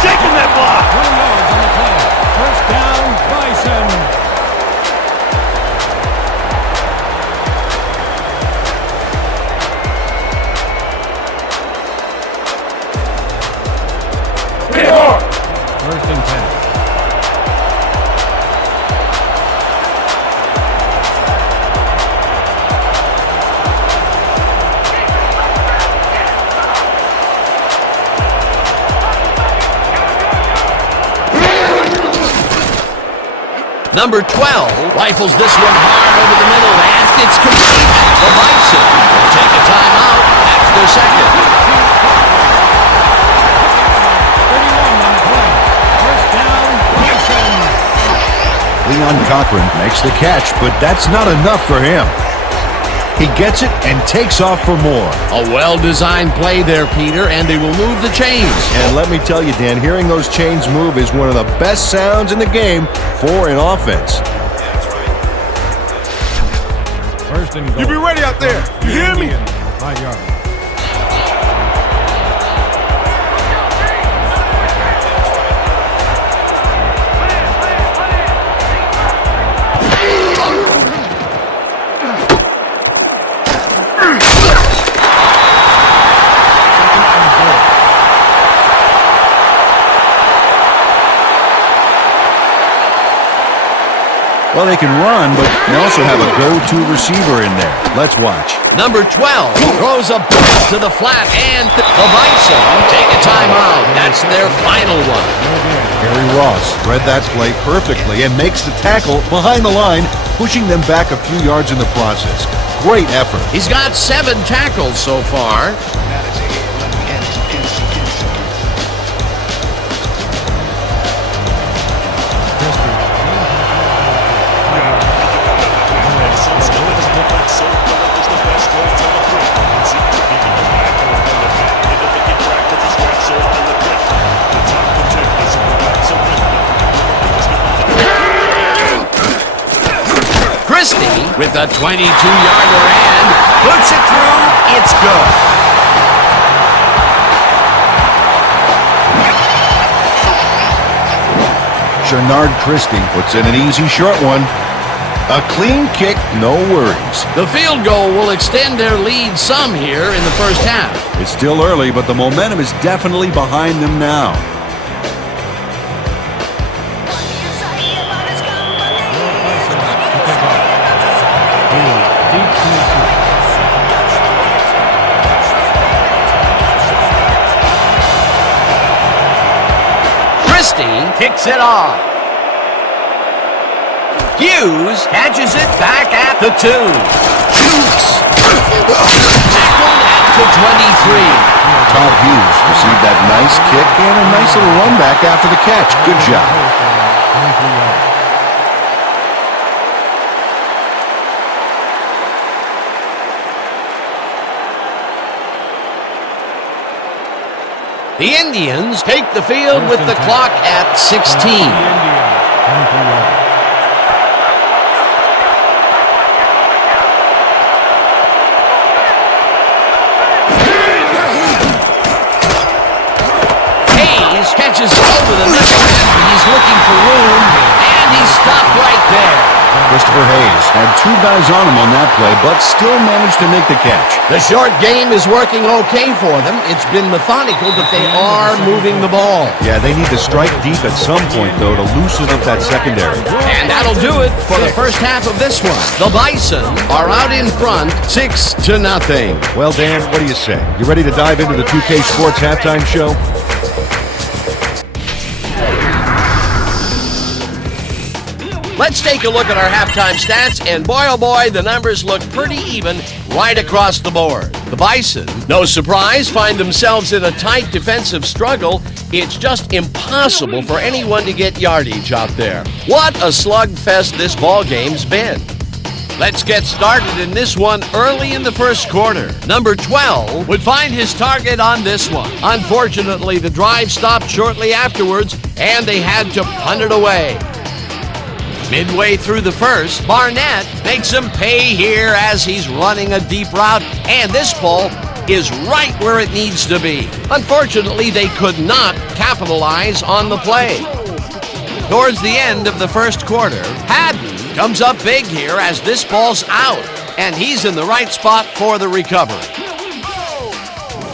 Shaking that block. 20 yards on the play. First down, Bison. First and 10. Number 12 rifles this one hard over the middle, and it's complete. The Bison will take a timeout. That's their second. 31 on the play. First down, Bison. Leon Cochran makes the catch, but that's not enough for him. He gets it and takes off for more. A well-designed play there, Peter, and they will move the chains. And let me tell you, Dan, hearing those chains move is one of the best sounds in the game for an offense. First and goal. You be ready out there. You hear me? 5-yarder. Well, they can run, but they also have a go-to receiver in there. Let's watch. Number 12 throws a blitz to the flat, and the Bison take a timeout. That's their final one. Gary Ross read that play perfectly and makes the tackle behind the line, pushing them back a few yards in the process. Great effort. He's got 7 tackles so far. With a 22-yarder and puts it through. It's good. Shenard Christie puts in an easy short one. A clean kick, no worries. The field goal will extend their lead some here in the first half. It's still early, but the momentum is definitely behind them now. Kicks it off. Hughes catches it back at the 2. Shoots. Tackled at the 23. Todd Hughes received that nice kick and a nice little run back after the catch. Good job. The Indians take the field with the clock at 16. Hayes catches it over the middle, and he's looking for room, and he's stopped right there. Christopher Hayes had 2 guys on him on that play, but still managed to make the catch. The short game is working okay for them. It's been methodical, but they are moving the ball. Yeah, they need to strike deep at some point, though, to loosen up that secondary. And that'll do it for the first half of this one. The Bison are out in front, 6-0. Well, Dan, what do you say? You ready to dive into the 2K Sports halftime show? Let's take a look at our halftime stats, and boy oh boy, the numbers look pretty even right across the board. The Bison, no surprise, find themselves in a tight defensive struggle. It's just impossible for anyone to get yardage out there. What a slugfest this ball game's been. Let's get started in this one early in the first quarter. Number 12 would find his target on this one. Unfortunately, the drive stopped shortly afterwards, and they had to punt it away. Midway through the first, Barnett makes him pay here as he's running a deep route, and this ball is right where it needs to be. Unfortunately, they could not capitalize on the play. Towards the end of the first quarter, Haddon comes up big here as this ball's out, and he's in the right spot for the recovery.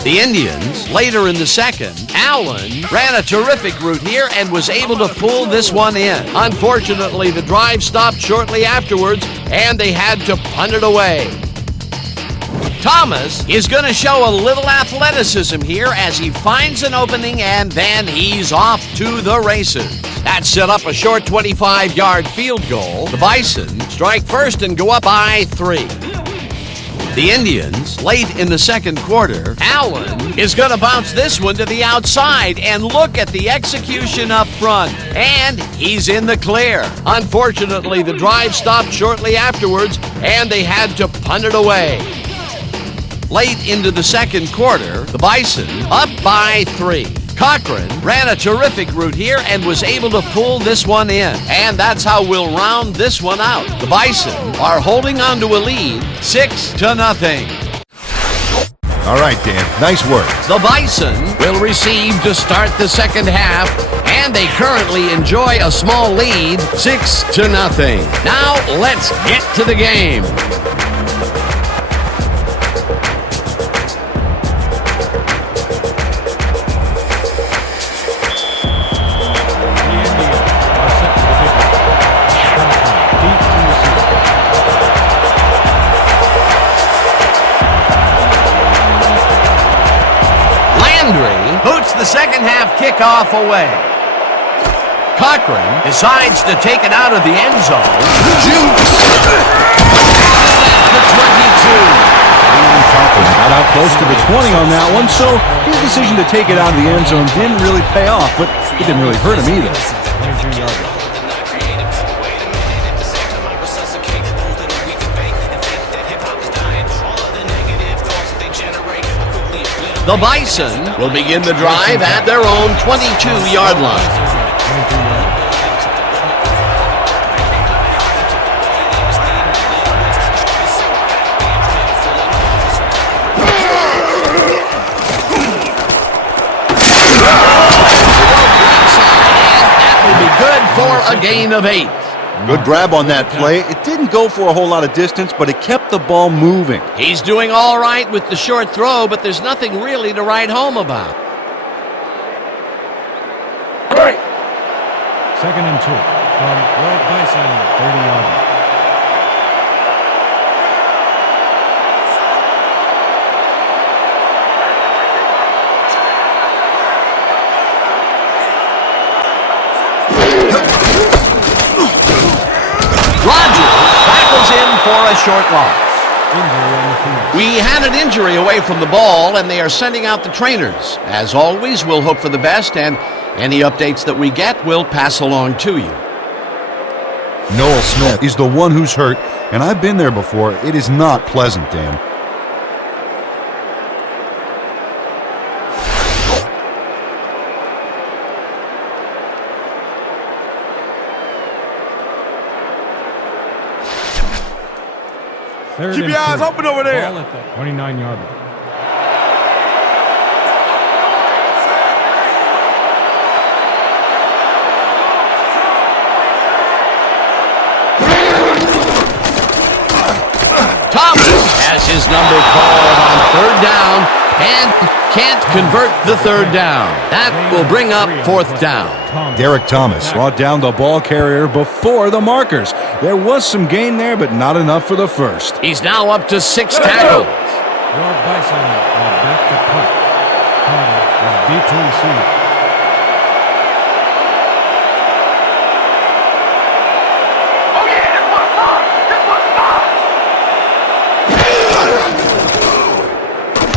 The Indians, later in the second, Allen ran a terrific route here and was able to pull this one in. Unfortunately, the drive stopped shortly afterwards, and they had to punt it away. Thomas is going to show a little athleticism here as he finds an opening, and then he's off to the races. That set up a short 25-yard field goal. The Bison strike first and go up by 3. The Indians, late in the second quarter, Allen is going to bounce this one to the outside, and look at the execution up front, and he's in the clear. Unfortunately, the drive stopped shortly afterwards, and they had to punt it away. Late into the second quarter, the Bison up by 3. Cochran ran a terrific route here and was able to pull this one in. And that's how we'll round this one out. The Bison are holding on to a lead, 6-0. All right, Dan, nice work. The Bison will receive to start the second half, and they currently enjoy a small lead, 6-0. Now let's get to the game. Landry boots the second half kickoff away. Cochran decides to take it out of the end zone. Shoots. At the 22. Cochran got out close to the 20 on that one, so his decision to take it out of the end zone didn't really pay off, but it didn't really hurt him either. 22 yards. The Bison will begin the drive at their own 22-yard line. 22 yards. Good for a gain of 8. Good grab on that play. It didn't go for a whole lot of distance, but it kept the ball moving. He's doing all right with the short throw, but there's nothing really to write home about. Second and 2 from Red Bison, 30 yards. For a short loss. We had an injury away from the ball, and they are sending out the trainers. As always, we'll hope for the best, and any updates that we get, we'll pass along to you. Noel Smith is the one who's hurt, and I've been there before. It is not pleasant, Dan. Third Keep and your eyes 2. open over there. Ball at the 29-yard line. Thomas has his number called on third down and can't convert the third down. That will bring up fourth down. Derek Thomas brought down the ball carrier before the markers. There was some gain there, but not enough for the first. He's now up to 6 tackles. Your Bison are back to punt. Carter is deep to receive.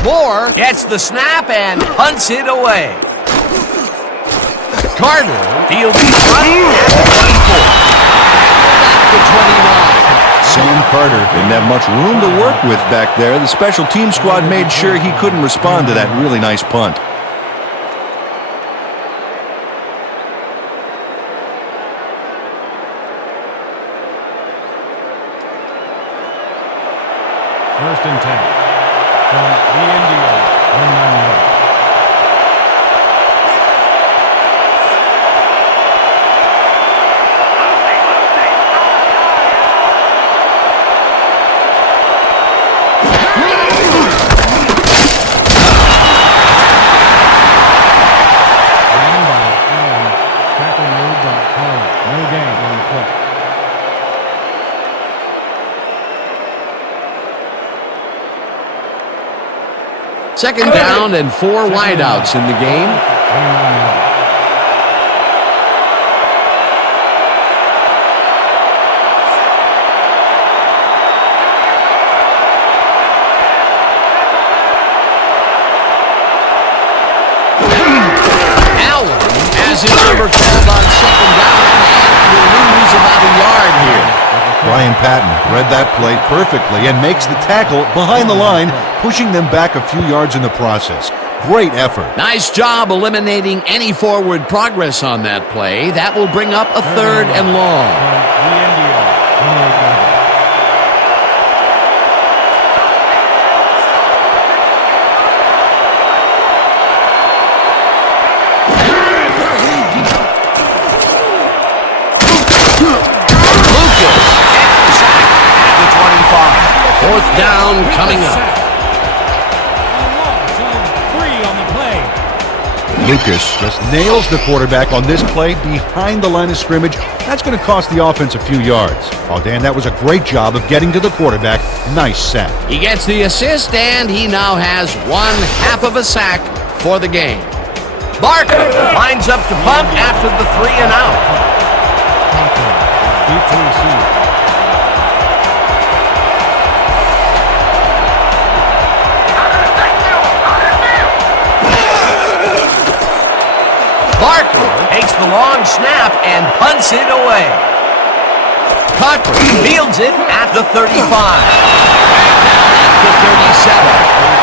Moore gets the snap and punts it away. Carter fields the punt at the 24. Back to 29. Sam Carter didn't have much room to work with back there. The special team squad made sure he couldn't respond to that really nice punt. First and 10 from the Indians, 29 yards. Second down and 4 wideouts in the game. Allen has his number called on second down and will lose about a yard here. Brian Patton read that play perfectly and makes the tackle behind the line, pushing them back a few yards in the process. Great effort. Nice job eliminating any forward progress on that play. That will bring up a third and long. The Indians, 28 yards. Fourth down coming up. Lucas just nails the quarterback on this play behind the line of scrimmage. That's going to cost the offense a few yards. Oh, Dan, that was a great job of getting to the quarterback. Nice sack. He gets the assist, and he now has 1/2 of a sack for the game. Barker lines up to punt after the 3 and out. Deep to receive. Barker takes the long snap and punts it away. Cochran fields it at the 35. At the 37.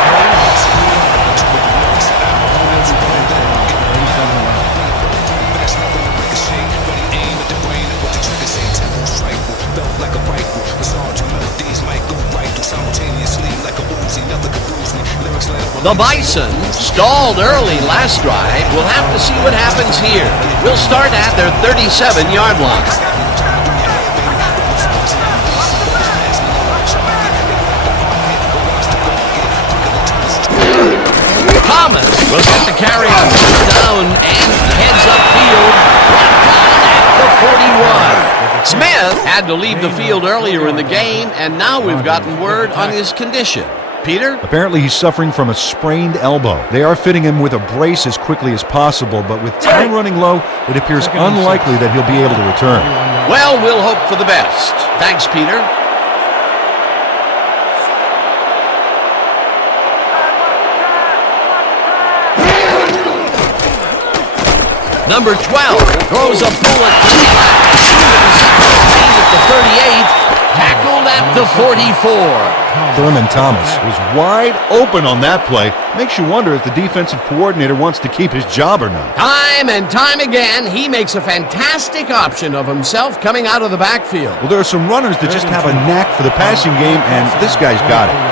The Bison stalled early last drive. We'll have to see what happens here. We'll start at their 37-yard line. Thomas will get the carry on first down and heads upfield. Brought down at the 41. Smith had to leave the field earlier in the game, and now we've gotten word on his condition. Peter? Apparently he's suffering from a sprained elbow. They are fitting him with a brace as quickly as possible, but with time running low, it appears unlikely that he'll be able to return. Well, we'll hope for the best. Thanks, Peter. Number 12 throws a bullet to the left. At the 38, tackled at the 44. Thurman Thomas was wide open on that play. Makes you wonder if the defensive coordinator wants to keep his job or not. Time and time again, he makes a fantastic option of himself coming out of the backfield. Well, there are some runners that just have a knack for the passing game, and this guy's got it.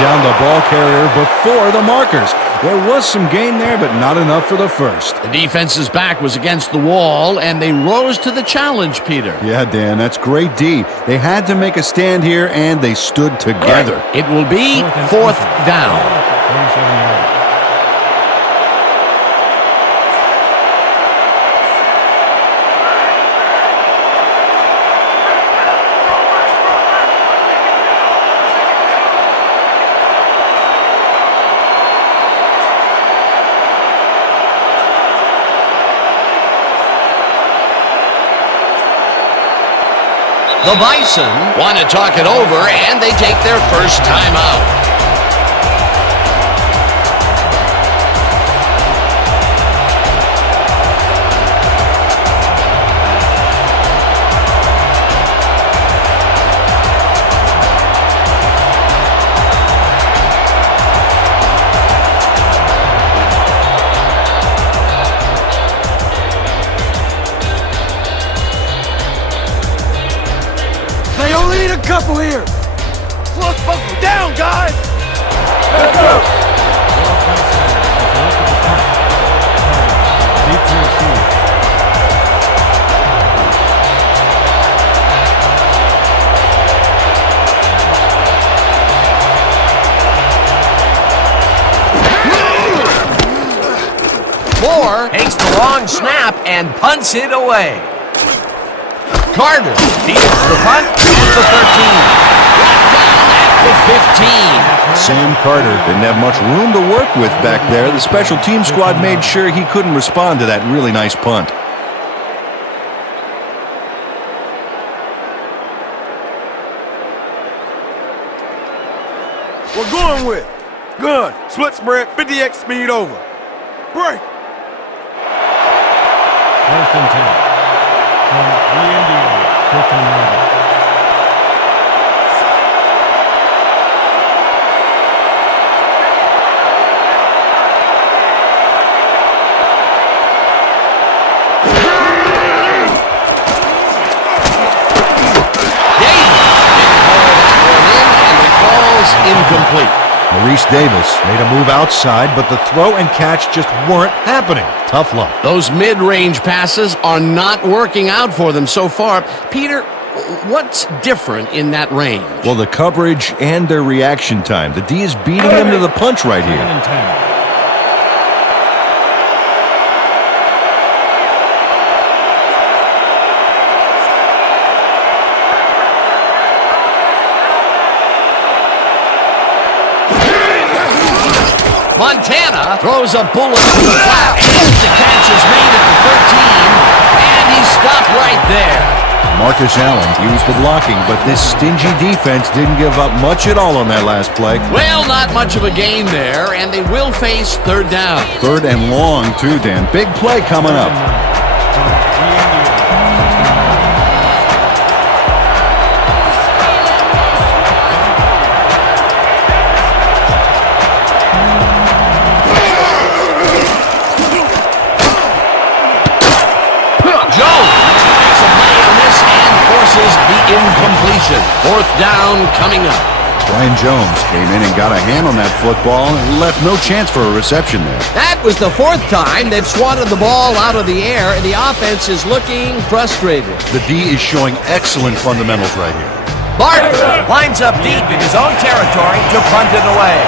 Down the ball carrier before the markers. There was some gain there, but not enough for the first. The defense's back was against the wall, and they rose to the challenge, Peter. Yeah, Dan, that's great D. They had to make a stand here, and they stood together. It will be fourth down. 37 yards. The Bison want to talk it over, and they take their first time out. They only need a couple here. Let's buckle down, guys. Let's go. Deep to receive. Moore takes the long snap and punts it away. Carter fields the punt at the 13. Brought down at the 15. Sam Carter didn't have much room to work with back there. The special team squad made sure he couldn't respond to that really nice punt. We're going with gun, split spread, 50x speed over. Break. First and 10. From the Indians, 15-yard. Incomplete. Maurice Davis made a move outside, but the throw and catch just weren't happening. Tough luck. Those mid-range passes are not working out for them so far. Peter, What's different in that range? Well, the coverage and their reaction time. The D is beating them to the punch right here. 10 and 10. Montana throws a bullet to the flat. And the catch is made at the 13, and he's stopped right there. Marcus Allen used the blocking, but this stingy defense didn't give up much at all on that last play. Well, not much of a gain there, and they will face third down. Third and long, too, Dan. Big play coming up. The incompletion. Fourth down coming up. Brian Jones came in and got a hand on that football and left no chance for a reception there. That was the fourth time they've swatted the ball out of the air, and the offense is looking frustrated. The D is showing excellent fundamentals right here. Barker lines up deep in his own territory to punt it away.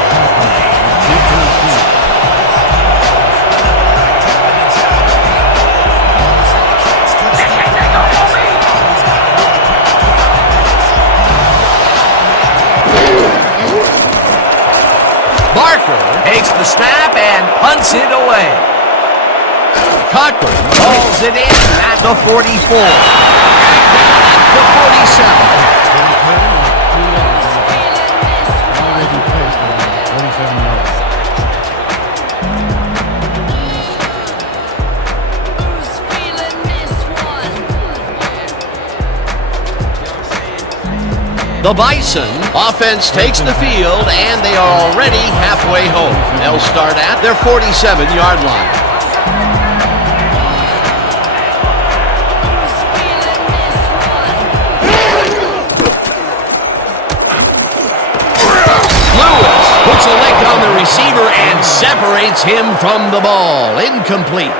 Barker takes the snap and punts it away. Cochran hauls it in at the 44. At the 47. The Bison offense takes the field, and they are already halfway home. They'll start at their 47-yard line. Lewis puts a leg on the receiver and separates him from the ball. Incomplete.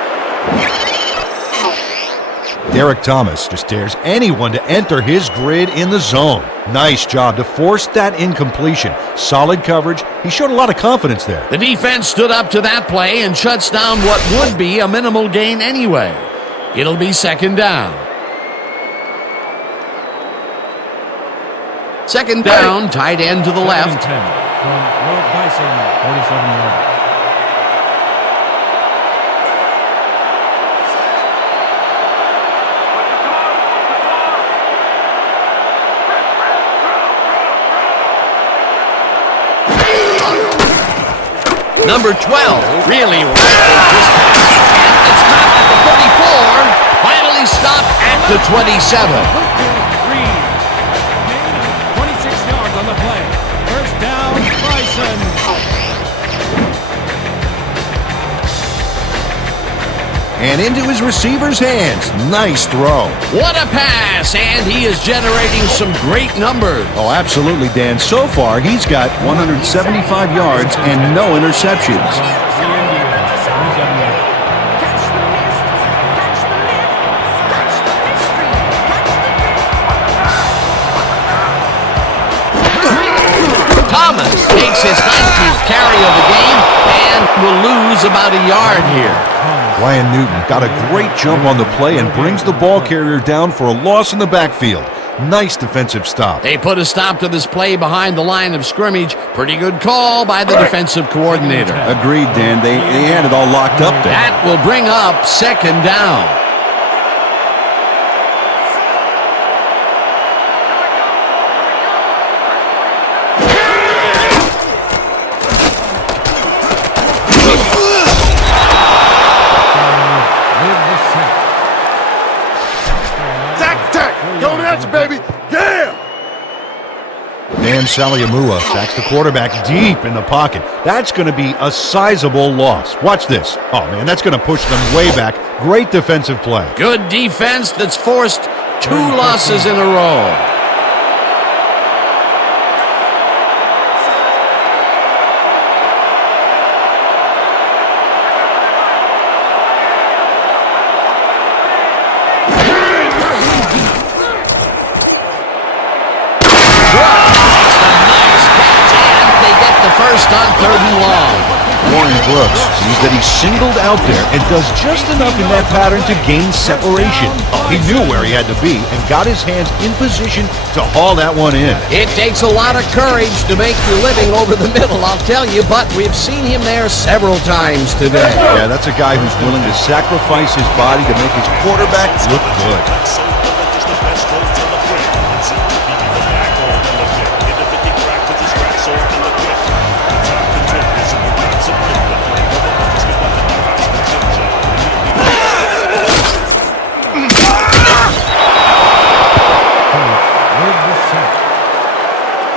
Derek Thomas just dares anyone to enter his grid in the zone. Nice job to force that incompletion. Solid coverage. He showed a lot of confidence there. The defense stood up to that play and shuts down what would be a minimal gain anyway. It'll be second down. Second down, tight end to the left. 10 from Road Bison, 47 yards. Number 12 really rifled this pass, and it's stopped at the 34, finally stopped at the 27. 26 yards on the play. First down, Bison. And into his receiver's hands. Nice throw. What a pass, and he is generating some great numbers. Oh, absolutely, Dan. So far, he's got 175 yards and no interceptions. Thomas takes his 19th carry of the game and will lose about a yard here. Ryan Newton got a great jump on the play and brings the ball carrier down for a loss in the backfield. Nice defensive stop. They put a stop to this play behind the line of scrimmage. Pretty good call by the defensive coordinator. Agreed, Dan. They had it all locked up there. That will bring up second down. Baby, yeah! Dan Saliamua sacks the quarterback deep in the pocket. That's going to be a sizable loss. Watch this. Oh, man, that's going to push them way back. Great defensive play. Good defense that's forced 2 losses in a row. first on 3rd and long. Warren Brooks sees that he's singled out there and does just enough in that pattern to gain separation. He knew where he had to be and got his hands in position to haul that one in. It takes a lot of courage to make your living over the middle, I'll tell you, but we've seen him there several times today. Yeah, that's a guy who's willing to sacrifice his body to make his quarterback look good.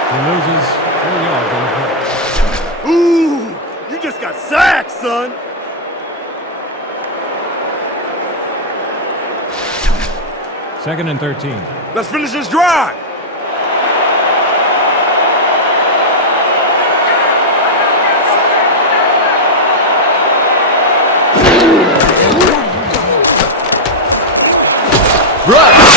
He loses 4 yards on the play. Ooh, you just got sacked, son. Second and 13. Let's finish this drive. Brooks,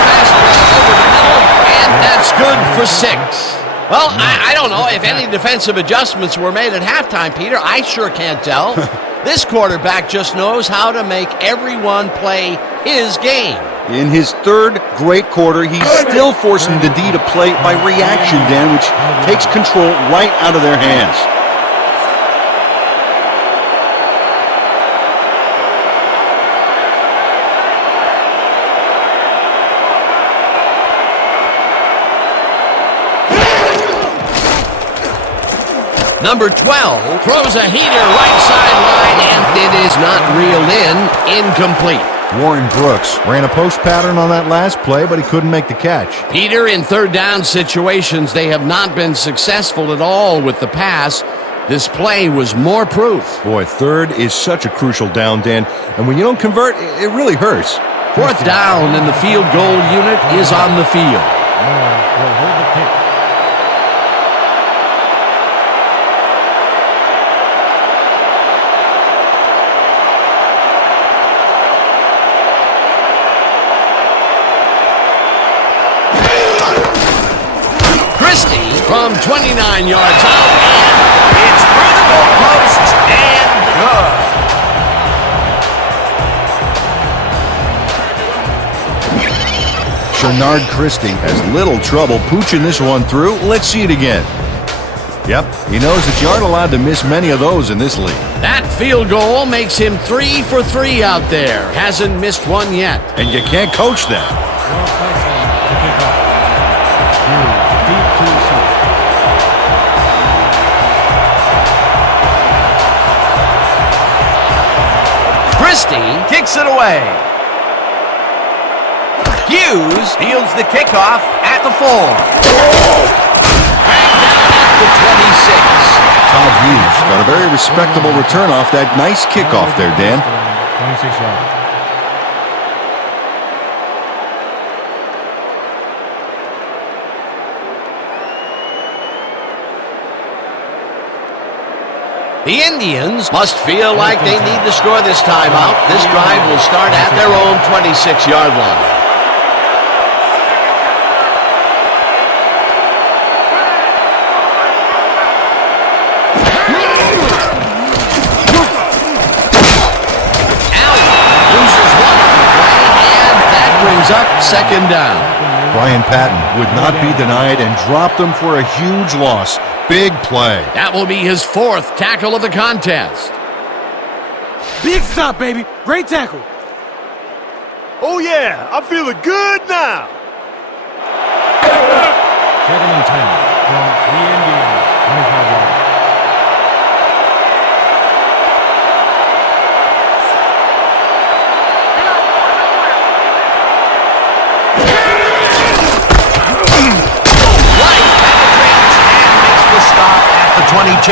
fastball over the middle, and that's good for 6. Well, I don't know if any defensive adjustments were made at halftime, Peter. I sure can't tell. This quarterback just knows how to make everyone play his game. In his third great quarter, he's still forcing the D to play by reaction, Dan, which takes control right out of their hands. Number 12 throws a heater right sideline, and it is not reeled in. Incomplete. Warren Brooks ran a post pattern on that last play, but he couldn't make the catch. Peter, in third down situations, they have not been successful at all with the pass. This play was more proof. Boy, third is such a crucial down, Dan, and when you don't convert, it really hurts. 4th down, and the field goal unit is on the field. Moore will hold the kick. From 29 yards out, and it's through the goalposts and good. Shenard Christie has little trouble pooching this one through. Let's see it again. Yep, he knows that you aren't allowed to miss many of those in this league. That field goal makes him 3 for 3 out there. Hasn't missed one yet. And you can't coach that. Well, placing the kickoff. Deep to the center. Christie kicks it away. Hughes fields the kickoff at the 4. Back down at the 26. Todd Hughes got a very respectable return off that nice kickoff there, Dan. 26 yards. The Indians must feel like they need to score this time out. This drive will start at their own 26-yard line. Allen loses one on the play, and that brings up 2nd down. Brian Patton would not be denied and dropped them for a huge loss. Big play. That will be his 4th tackle of the contest. Big stop, baby. Great tackle. Oh, yeah, I'm feeling good now. 2nd and 10 from the Indians. 25 yards. Stop at the 22.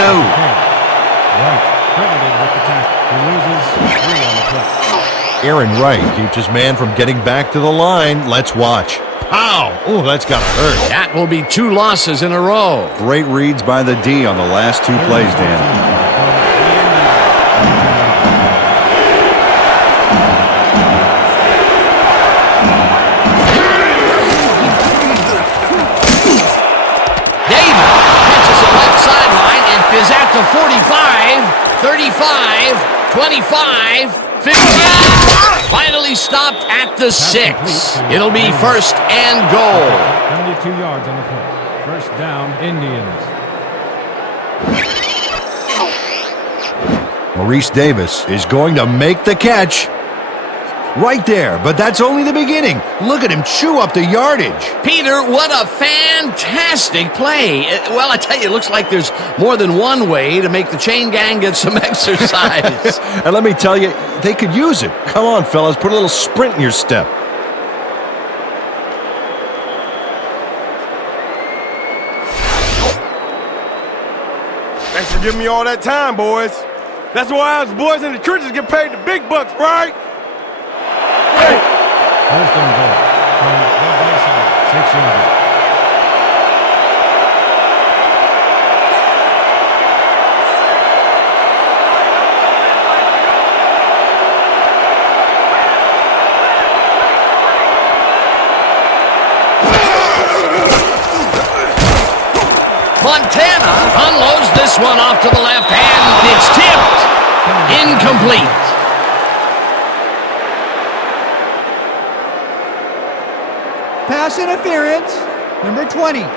Wright credited with the tackle. He loses 3 on the play. Aaron Wright keeps his man from getting back to the line. Let's watch. Pow! Oh, that's got to hurt. That will be 2 losses in a row. Great reads by the D on the last 2 plays, Dan. is at the 45, 35, 25, 50. Finally stopped at the 6. It'll be first and goal. 72 yards on the play. First down, Indians. Maurice Davis is going to make the catch. Right there, but that's only the beginning. Look at him chew up the yardage. Peter, what a fantastic play. Well, I tell you, it looks like there's more than one way to make the chain gang get some exercise. And let me tell you, they could use it. Come on, fellas, put a little sprint in your step. Thanks for giving me all that time, boys. That's why us boys in the trenches get paid the big bucks, right? First and goal from the Bison, 6 yards. Montana unloads this one off to the left hand. It's tipped. Incomplete. Pass interference, number 20. Defense.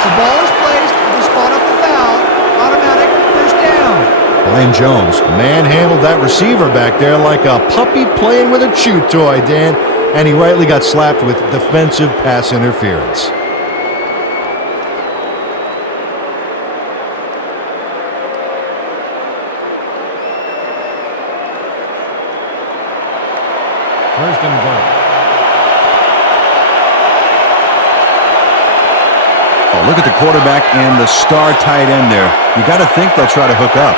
The ball is placed at the spot of the foul. Automatic first down. Glenn Jones manhandled that receiver back there like a puppy playing with a chew toy, Dan. And he rightly got slapped with defensive pass interference. First and goal. Oh, look at the quarterback and the star tight end there. You got to think they'll try to hook up.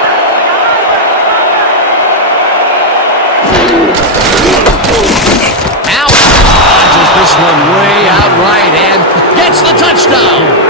Allen dodges this one way out right and gets the touchdown.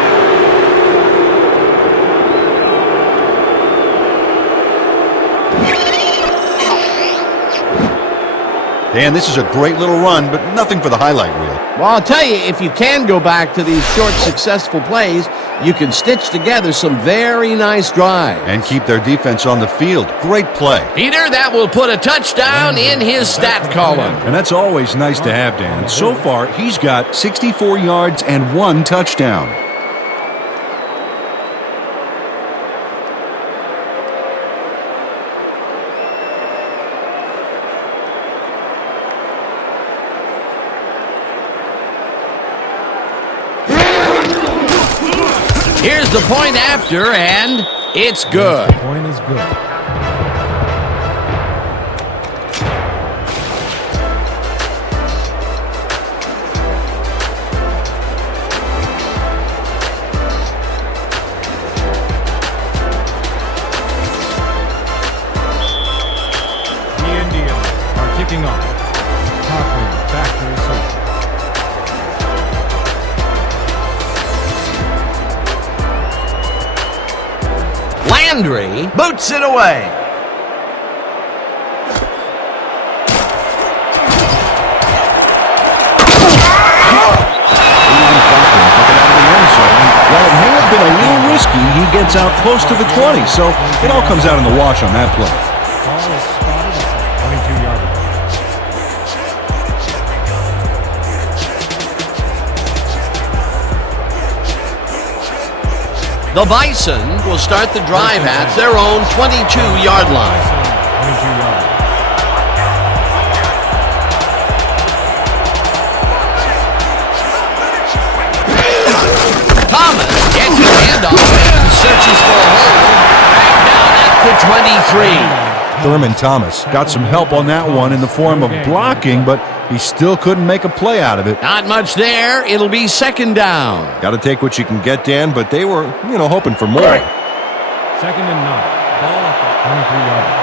Dan, this is a great little run, but nothing for the highlight reel. Well, I'll tell you, if you can go back to these short, successful plays, you can stitch together some very nice drives. And keep their defense on the field. Great play. Peter, that will put a touchdown in his stat column. And that's always nice to have, Dan. So far, he's got 64 yards and 1 touchdown. Here's the point after, and it's good. The point is good. The Indians are kicking off. Cochran back to receive. Landry boots it away. While it may have been a little risky, he gets out close to the 20, so it all comes out in the wash on that play. Ball is spotted at 22-yard line. The Bison will start the drive at their own 22-yard line. 22-yard line. Thomas gets his hand off and searches for a hole. Back down at the 23. Thurman Thomas got some help on that one in the form of blocking, but he still couldn't make a play out of it. Not much there. It'll be second down. Got to take what you can get, Dan, but they were, hoping for more. Second and 9. Ball at the 23-yard line.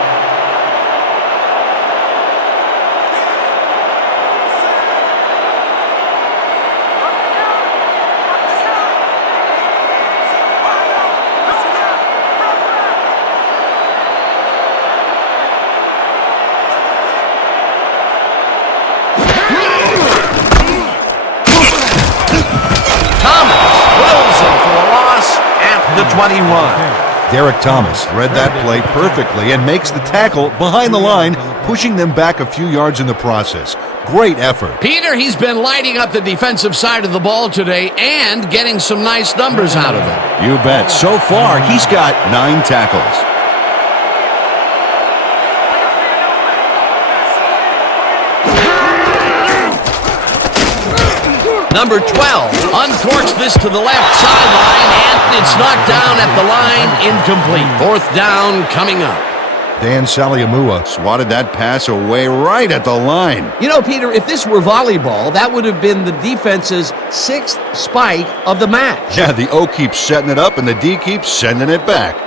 the 21. Derek Thomas read that play perfectly and makes the tackle behind the line, pushing them back a few yards in the process. Great effort. Peter, he's been lighting up the defensive side of the ball today and getting some nice numbers out of it. You bet. So far, he's got 9 tackles. Number 12 uncorks this to the left sideline, and it's knocked down at the line, incomplete. 4th down coming up. Dan Saliamua swatted that pass away right at the line. You know, Peter, if this were volleyball, that would have been the defense's 6th spike of the match. Yeah, the O keeps setting it up, and the D keeps sending it back.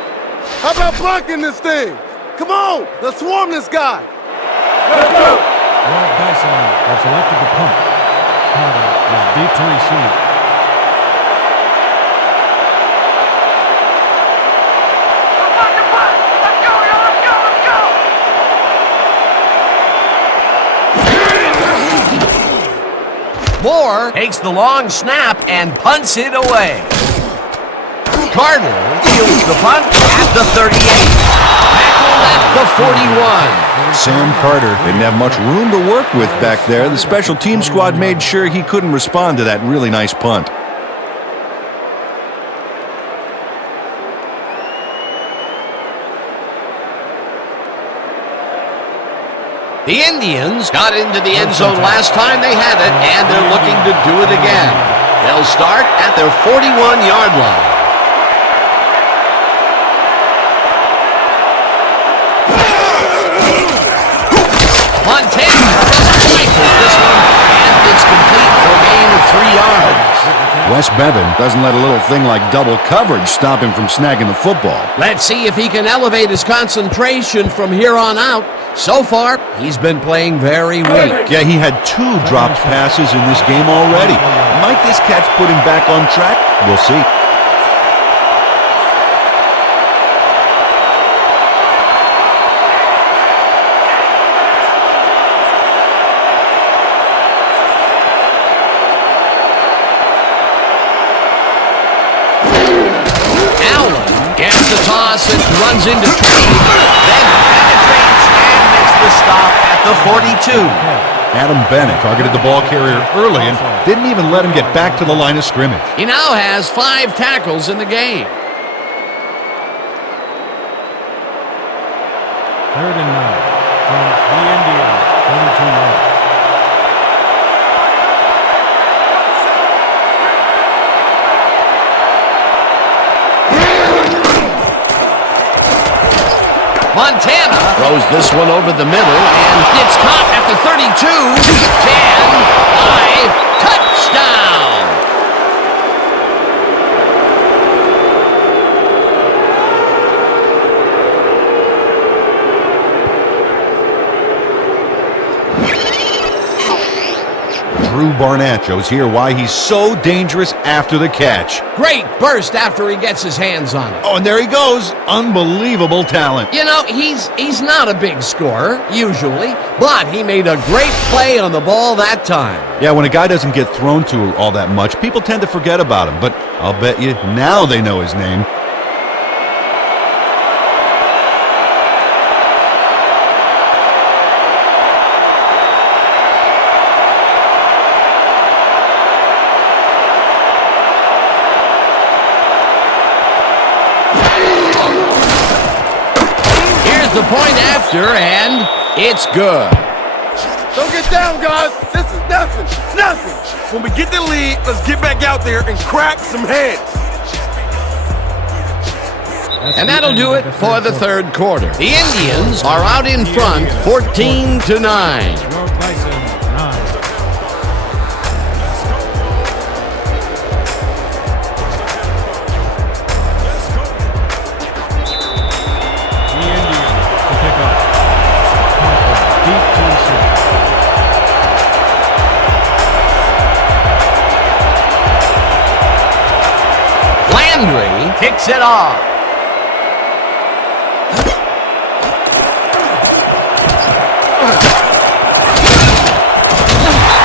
How about blocking this thing? Come on, let's swarm this guy. Let's go. Well, Dyson has elected to punt. Carter is deep to receive. Moore takes the long snap and punts it away. Carter fields the punt at the 38. Tackled at the 41. Sam Carter didn't have much room to work with back there. The special team squad made sure he couldn't respond to that really nice punt. The Indians got into the end zone last time they had it, and they're looking to do it again. They'll start at their 41-yard line. Montana just rifles this one, and it's complete for a gain of 3 yards. Wes Bevan doesn't let a little thing like double coverage stop him from snagging the football. Let's see if he can elevate his concentration from here on out. So far, he's been playing very weak. Yeah, he had 2 dropped passes in this game already. Might this catch put him back on track? We'll see. Gets the toss and runs into traffic, then penetrates and makes the stop at the 42. Adam Bennett targeted the ball carrier early and didn't even let him get back to the line of scrimmage. He now has 5 tackles in the game. 3rd and 9 from the Indians, 42 yards. Montana throws this one over the middle, and it's caught at the 32, 10, 5, touchdown! Drew Barnett shows here why he's so dangerous after the catch. Great burst after he gets his hands on it. Oh, and there he goes. Unbelievable talent. You know, he's not a big scorer, usually, but he made a great play on the ball that time. Yeah, when a guy doesn't get thrown to all that much, people tend to forget about him. But I'll bet you now they know his name. The point after, and it's good. Don't get down, guys. This is nothing. Nothing. When we get the lead, let's get back out there and crack some heads. And that'll do it for the 3rd quarter. The Indians are out in front, 14-9. Kicks it off.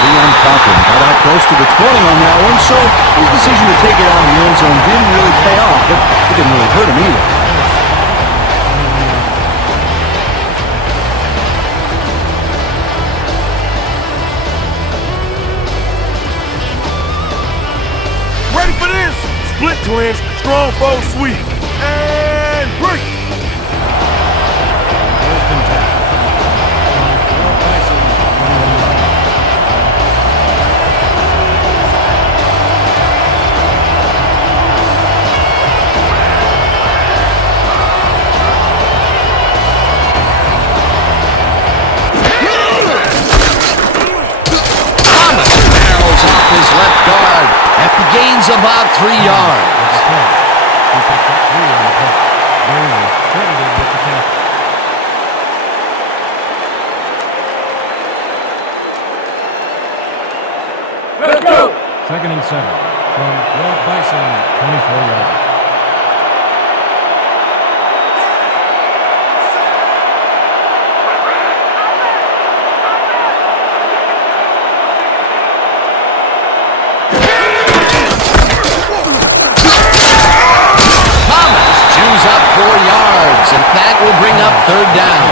Leon Cochran got out close to the 20 on that one, so his decision to take it out of the end zone didn't really pay off. But the didn't really hurt him either. Ready for this? Split twins, strong foe sweep. And break. First and 10. From Fort Bison, 21 yards. His left guard and gains about 3 yards. He picked up 3 on the play. Bailey credited with the tackle. Let's go. Second and 7 from Fort Bison, 24 yards. Up 4 yards, and that will bring up third down.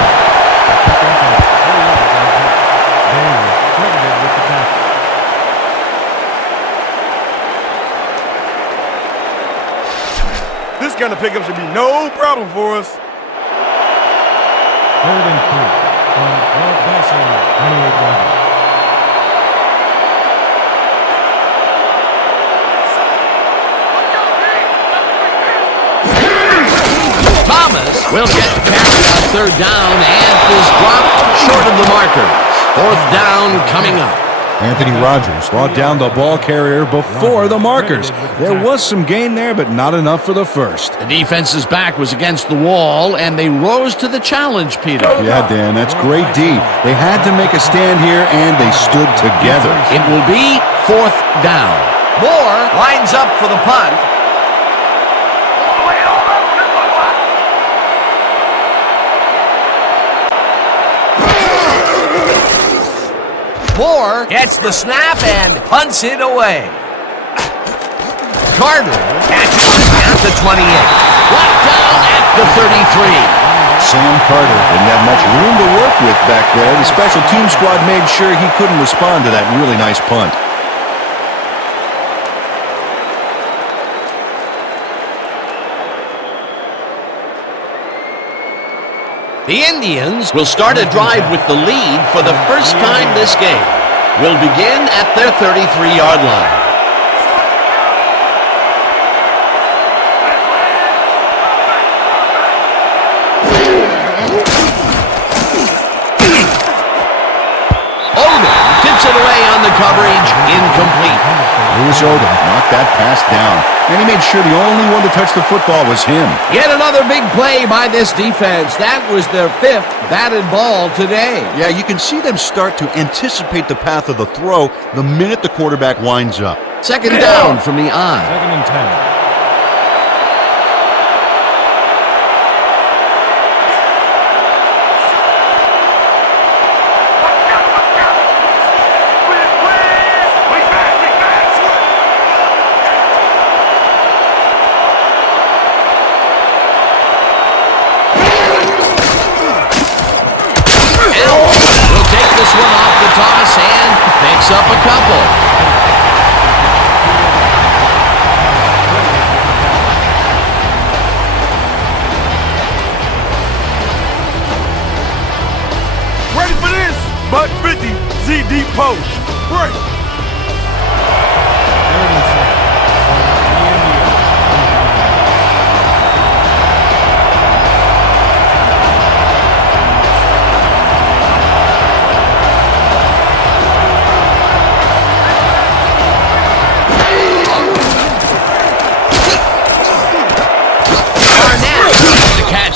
Bailey credited with the tackle. This kind of pickup should be no problem for us. Third and 3 from Fort Bison, 28 yards. Thomas will get the carry on third down and is dropped short of the marker. Fourth down coming up. Anthony Rogers brought down the ball carrier before the markers. There was some gain there, but not enough for the first. The defense's back was against the wall, and they rose to the challenge, Peter. Yeah, Dan, that's great D. They had to make a stand here, and they stood together. It will be fourth down. Moore lines up for the punt. Moore gets the snap and punts it away. Carter catches it at the 28. Brought down at the 33. Sam Carter didn't have much room to work with back there. The special team squad made sure he couldn't respond to that really nice punt. The Indians will start a drive with the lead for the first time this game. Will begin at their 33-yard line. Odom tips it away on the coverage, incomplete. Lewis Odom knocked that pass down, and he made sure the only one to touch the football was him. Yet another big play by this defense. That was their 5th batted ball today. Yeah, you can see them start to anticipate the path of the throw the minute the quarterback winds up. Second down from the eye. Second and 10. Toss and picks up a couple. Ready for this? Buck 50, Z deep post. Break. Third and 7 from the Indians.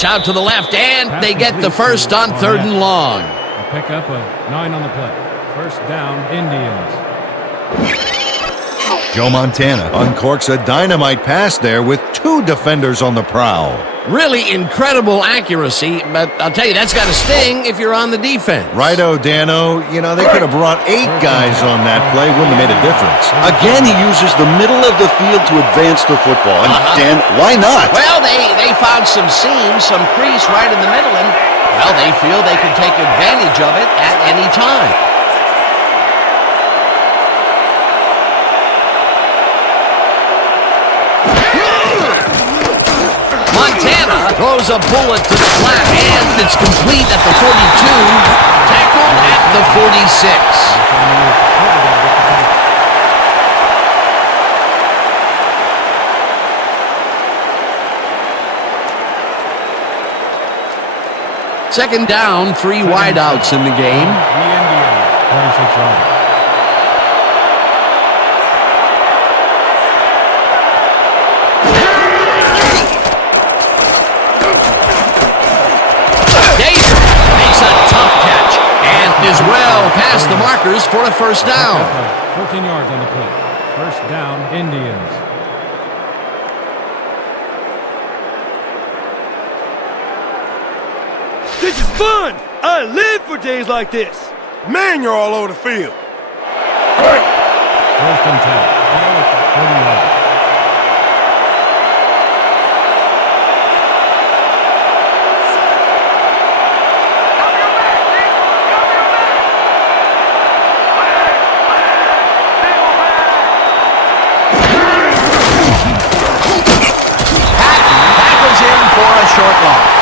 Out to the left, and they get the first on third and long. Pick up a 9 on the play. First down, Indians. Joe Montana uncorks a dynamite pass there with 2 defenders on the prowl. Really incredible accuracy, but I'll tell you, that's got to sting if you're on the defense. Righto, Dano. You know, they could have brought 8 guys on that play. Wouldn't have made a difference. Again, he uses the middle of the field to advance the football. And, Dan, why not? Well, they found some seams, some crease right in the middle, and, well, they feel they can take advantage of it at any time. Montana throws a bullet to the flat, and it's complete at the 42, tackled at the 46. Second down, 3 wideouts in the game. The Indians, 26 yards. Is well past the markers for a first down. 14 yards on the play. First down, Indians. This is fun! I live for days like this! Man, you're all over the field. First and 10. Ball at the 40 yards. Short loss.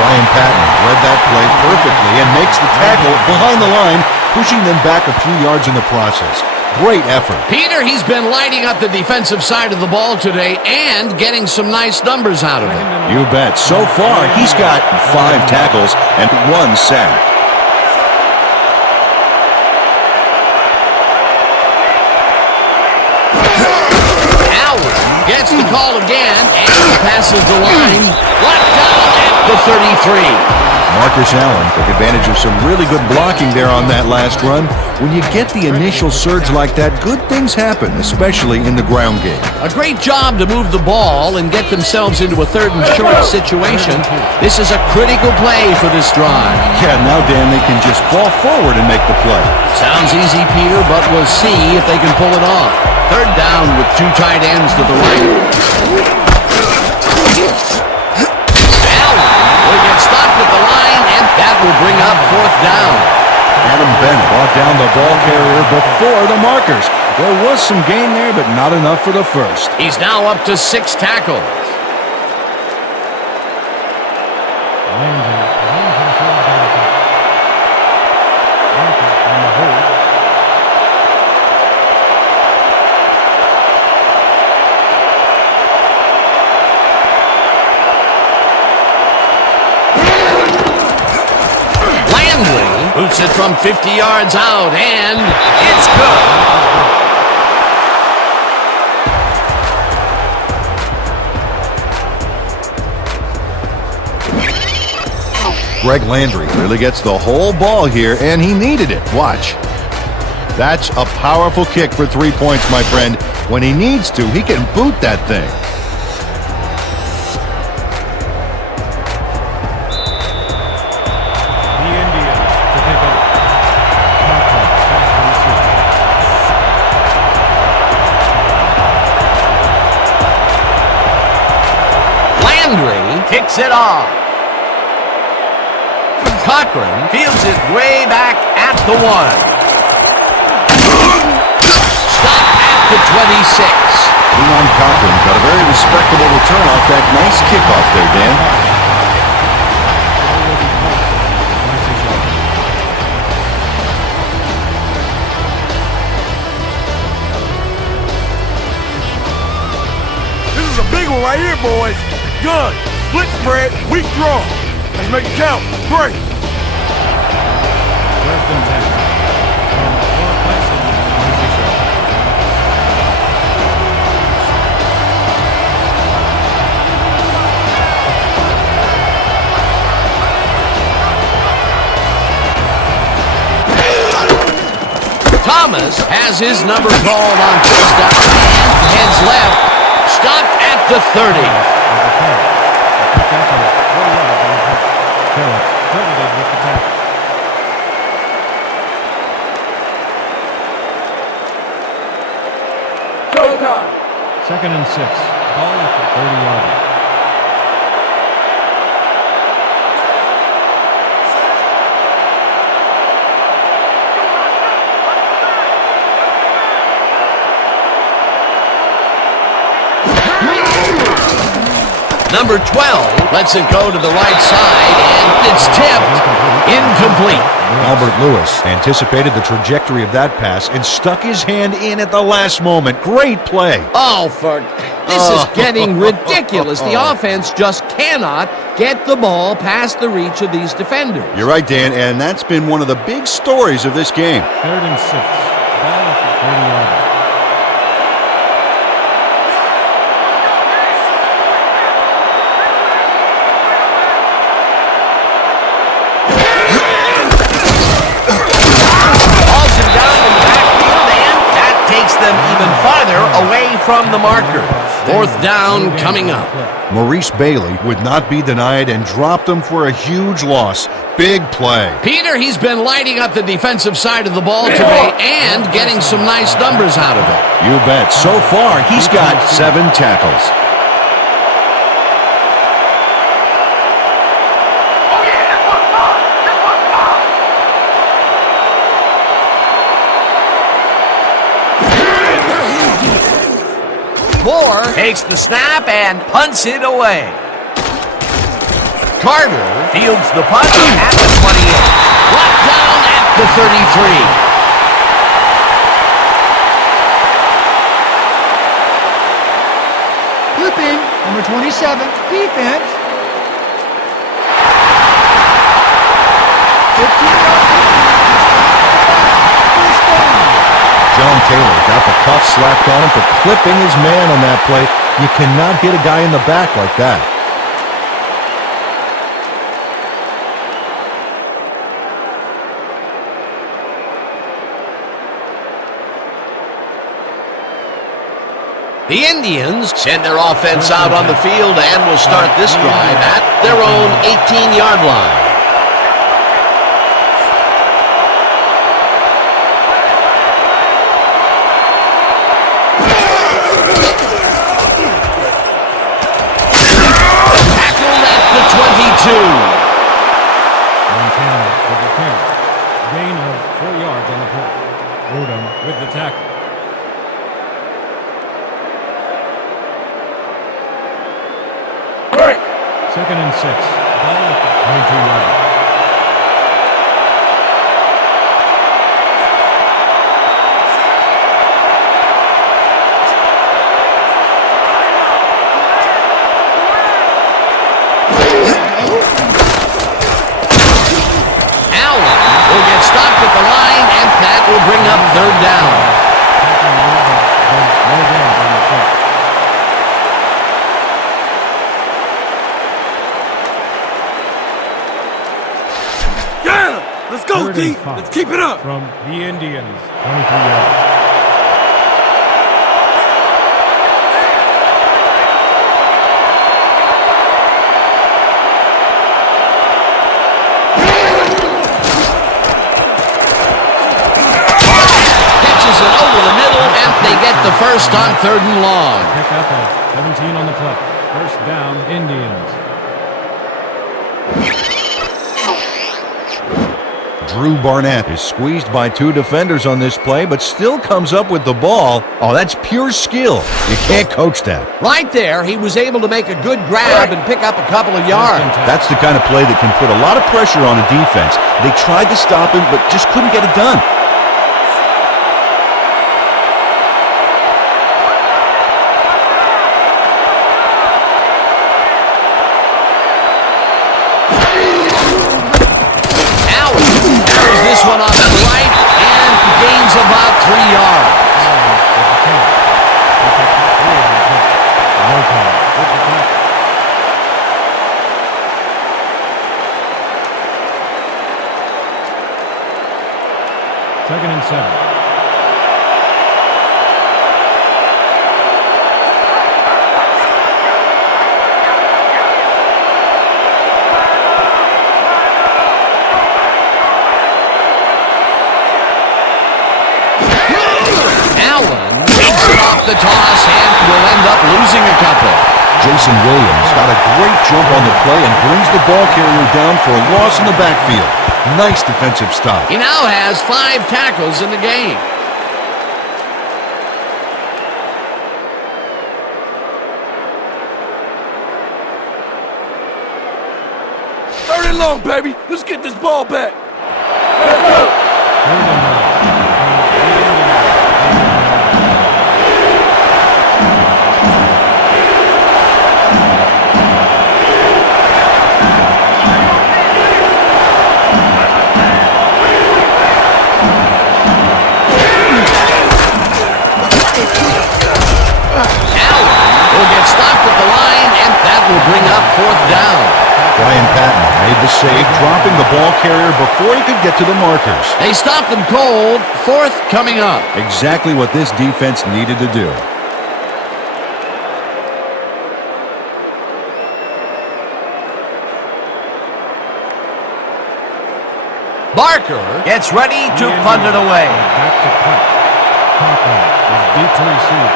Brian Patton read that play perfectly and makes the tackle behind the line, pushing them back a few yards in the process. Great effort. Peter, he's been lighting up the defensive side of the ball today and getting some nice numbers out of it. You bet. So far, he's got 5 tackles and 1 sack. Gets the call again and passes the line. Locked down at the 33. Marcus Allen took advantage of some really good blocking there on that last run. When you get the initial surge like that, good things happen, especially in the ground game. A great job to move the ball and get themselves into a 3rd and short situation. This is a critical play for this drive. Yeah, now, Dan, they can just fall forward and make the play. Sounds easy, Peter, but we'll see if they can pull it off. 3rd down with 2 tight ends to the right. Allen will get stopped at the line, and that will bring up 4th down. Adam Bennett brought down the ball carrier before the markers. There was some gain there, but not enough for the first. He's now up to 6 tackles. Boots it from 50 yards out, and it's good. Greg Landry really gets the whole ball here, and he needed it. Watch. That's a powerful kick for 3 points, my friend. When he needs to, he can boot that thing. Kicks it off. Cochran fields it way back at the 1. Stop at the 26. Leon Cochran got a very respectable return off that nice kickoff there, Dan. This is a big one right here, boys. Gun. Split spread, weak draw. Let's make it count. Break. First and 10. Thomas has his number called on first down and heads left. Stopped at the 30. up at 4 yards on the play. Phillips credited with the tackle. Second and 6. Ball at the 30-yard line. Number 12 lets it go to the right side, and it's tipped. Incomplete. Albert Lewis anticipated the trajectory of that pass and stuck his hand in at the last moment. Great play. Oh, this is getting ridiculous. The offense just cannot get the ball past the reach of these defenders. You're right, Dan, and that's been one of the big stories of this game. Third and 6. Ball at the 30-yard line. Them even farther away from the marker. Fourth down coming up. Maurice Bailey would not be denied and dropped them for a huge loss. Big play. Peter, he's been lighting up the defensive side of the ball today and getting some nice numbers out of it. You bet. So far, he's got 7 tackles. Moore takes the snap and punts it away. Carter fields the punt at the 28. Brought down at the 33. Flipping, number 27, defense. 15-yard first down. John Taylor got the cuff slapped on him for clipping his man on that play. You cannot hit a guy in the back like that. The Indians send their offense out on the field and will start this drive at their own 18-yard line. Montana with the carry. Gain of 4 yards on the play. Odom with the tackle. Second and 6. Ball at the 22-yard line. Stopped at the line, and that will bring up third down. Yeah! Let's go, D! Let's keep it up! From the Indians, 23 yards. They get the first on third and long. Pick up at 17 on the play. First down, Indians. Drew Barnett is squeezed by 2 defenders on this play, but still comes up with the ball. Oh, that's pure skill. You can't coach that. Right there, he was able to make a good grab and pick up a couple of yards. That's the kind of play that can put a lot of pressure on a defense. They tried to stop him, but just couldn't get it done. One off to the right and gains about 3 yards. Second and 7. the toss and will end up losing a couple. Jason Williams got a great jump on the play and brings the ball carrier down for a loss in the backfield. Nice defensive stop. He now has 5 tackles in the game. Third and long, baby. Let's get this ball back. Will get stopped at the line, and that will bring up 4th down. Brian Patton made the save, dropping the ball carrier before he could get to the markers. They stopped them cold. 4th coming up. Exactly what this defense needed to do. Barker gets ready to punt it away. Back to punt. Cochran is deep to receive.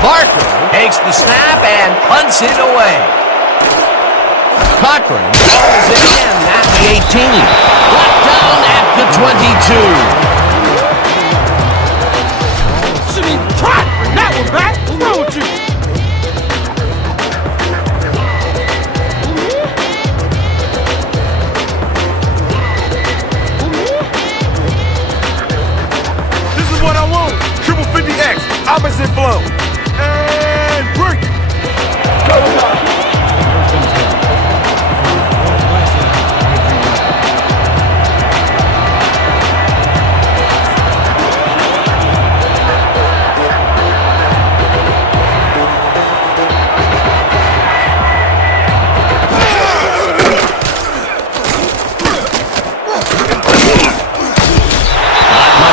Barker takes the snap and punts it away. Cochran falls it in at the 18. Brought down at the 22. Shouldn't even try to bring that one back. What's wrong with you? This is what I want. Triple 50X. Opposite flow. And break.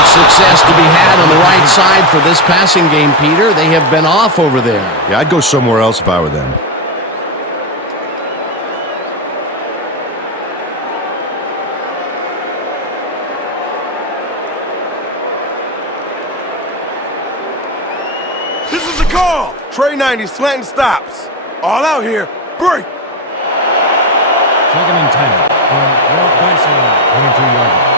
Success to be had on the right side for this passing game, Peter. They have been off over there. Yeah, I'd go somewhere else if I were them. This is a call. Trey 90 slanting stops. All out here. Break. 2nd and 10 from Walt Dyson, 22-yard line.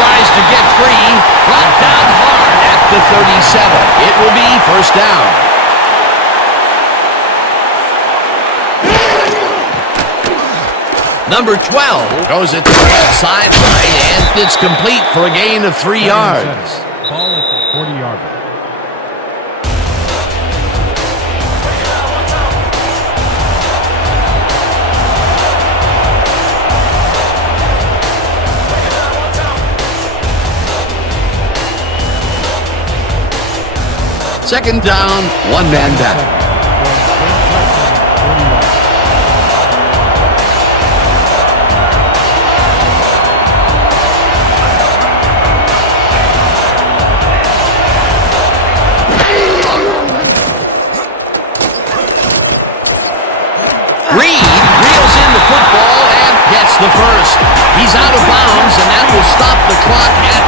Tries to get free. Brought down hard at the 37. It will be 1st down. Number 12 goes it to the left sideline, and it's complete for a gain of 3 yards. Ball at the 40-yard line. Second down, 1 man back. Reed reels in the football and gets the first. He's out of bounds, and that will stop the clock at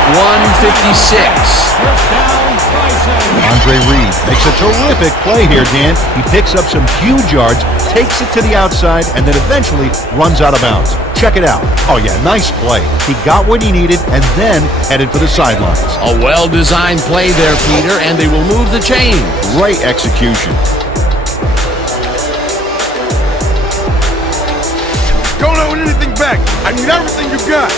1:56. First down, Bryson. Andre Reed makes a terrific play here, Dan. He picks up some huge yards, takes it to the outside, and then eventually runs out of bounds. Check it out. Oh, yeah, nice play. He got what he needed and then headed for the sidelines. A well-designed play there, Peter, and they will move the chain. Great execution. Don't owe anything back. I need everything you got.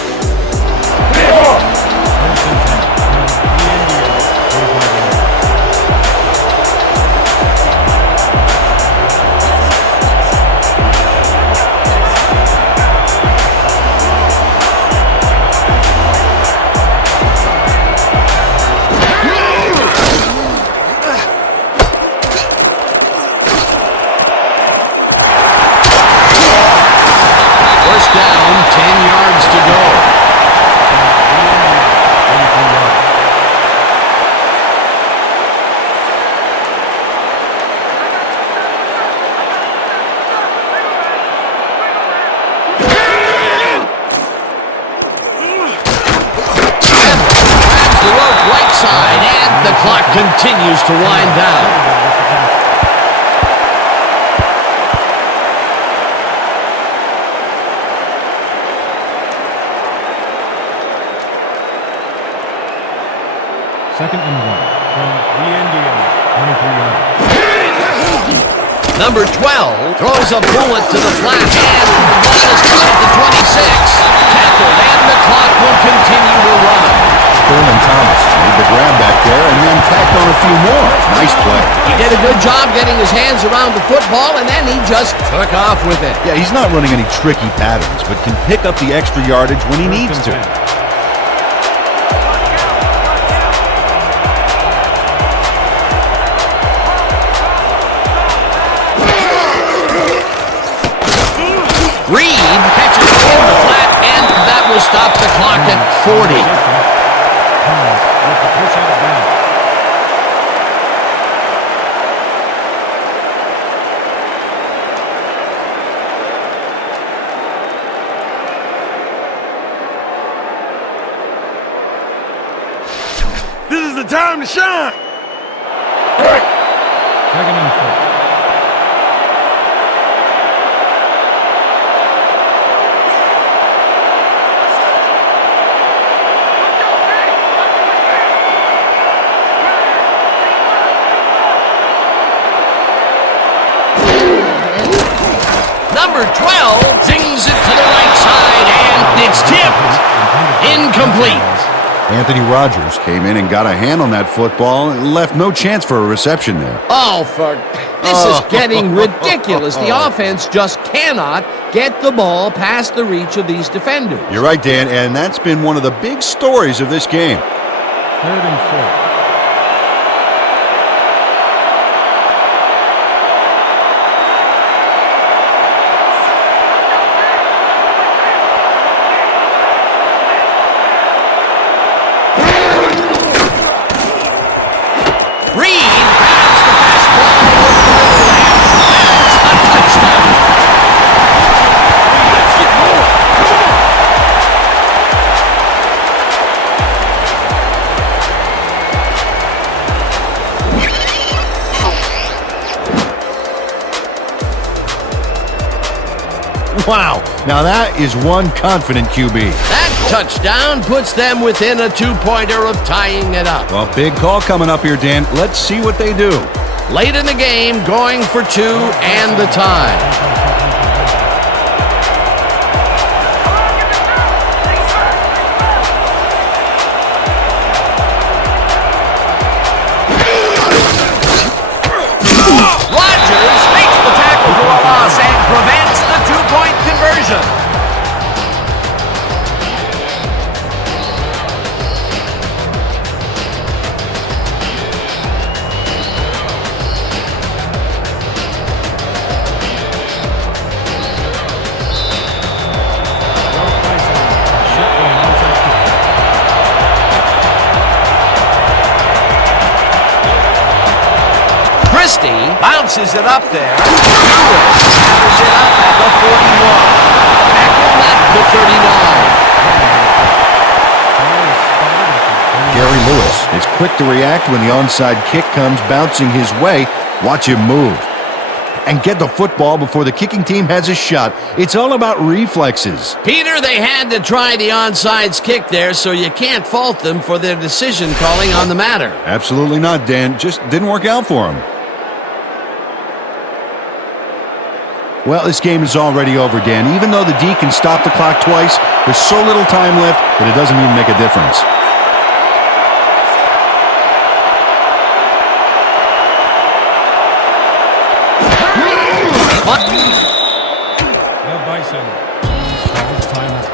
continues to wind down. Second and 1 from the Indians. 23 yards. Number 12 throws a bullet to the flat, and the ball is caught at the 26. Tackled, and the clock will continue to run. Thurman Thomas made the grab back there and then tacked on a few more. Nice play. He did a good job getting his hands around the football, and then he just took off with it. Yeah, he's not running any tricky patterns, but can pick up the extra yardage when he needs to. Reed catches it in the flat, and that will stop the clock at 40. With the push out of bounds. This is the time to shine. Second and 4. Number 12 zings it to the right side, and it's tipped. Incomplete. Anthony Rogers came in and got a hand on that football and left no chance for a reception there. Oh, this is getting ridiculous. The offense just cannot get the ball past the reach of these defenders. You're right, Dan, and that's been one of the big stories of this game. Third and 4. Wow, now that is one confident QB. That touchdown puts them within a two-pointer of tying it up. Well, big call coming up here, Dan. Let's see what they do. Late in the game, going for two and the tie. Rodgers makes the tackle for a loss and prevents the two-point conversion. Christie bounces it up there. Lewis gathers it up at the 41. Beckham at the 39. Gary Lewis is quick to react when the onside kick comes bouncing his way. Watch him move and get the football before the kicking team has a shot. It's all about reflexes. Peter, they had to try the onside kick there, so you can't fault them for their decision calling on the matter. Absolutely not, Dan. Just didn't work out for him. Well, this game is already over, Dan. Even though the D can stop the clock twice, there's so little time left that it doesn't even make a difference. The Bison calls timeout.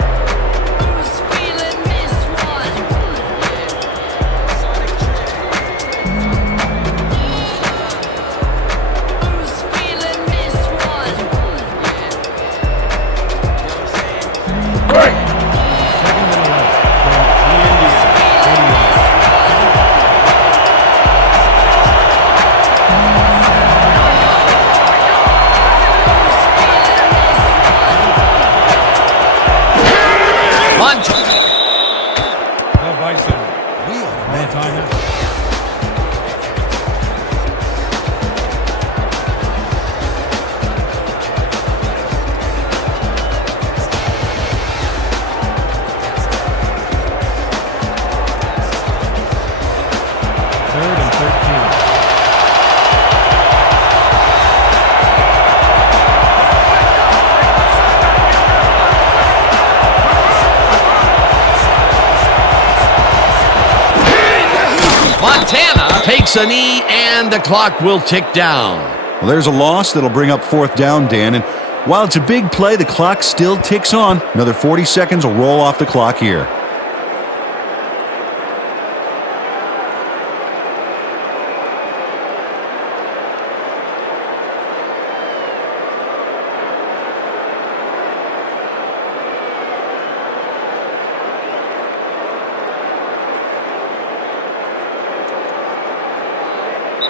Montana takes a knee, and the clock will tick down. Well, there's a loss that'll bring up 4th down, Dan, and while it's a big play, the clock still ticks on. Another 40 seconds will roll off the clock here.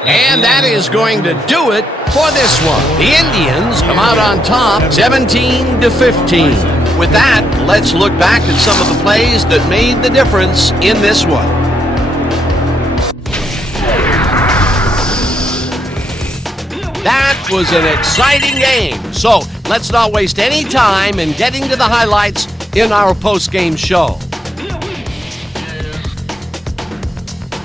And that is going to do it for this one. The Indians come out on top 17-15. With that, let's look back at some of the plays that made the difference in this one. That was an exciting game. So let's not waste any time in getting to the highlights in our post-game show.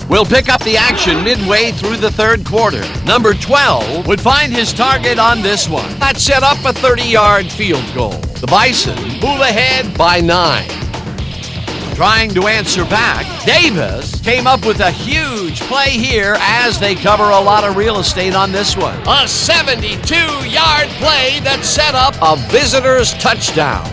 We'll pick up the action midway through the 3rd quarter. Number 12 would find his target on this one. That set up a 30-yard field goal. The Bison move ahead by 9. Trying to answer back, Davis came up with a huge play here as they cover a lot of real estate on this one. A 72-yard play that set up a visitor's touchdown.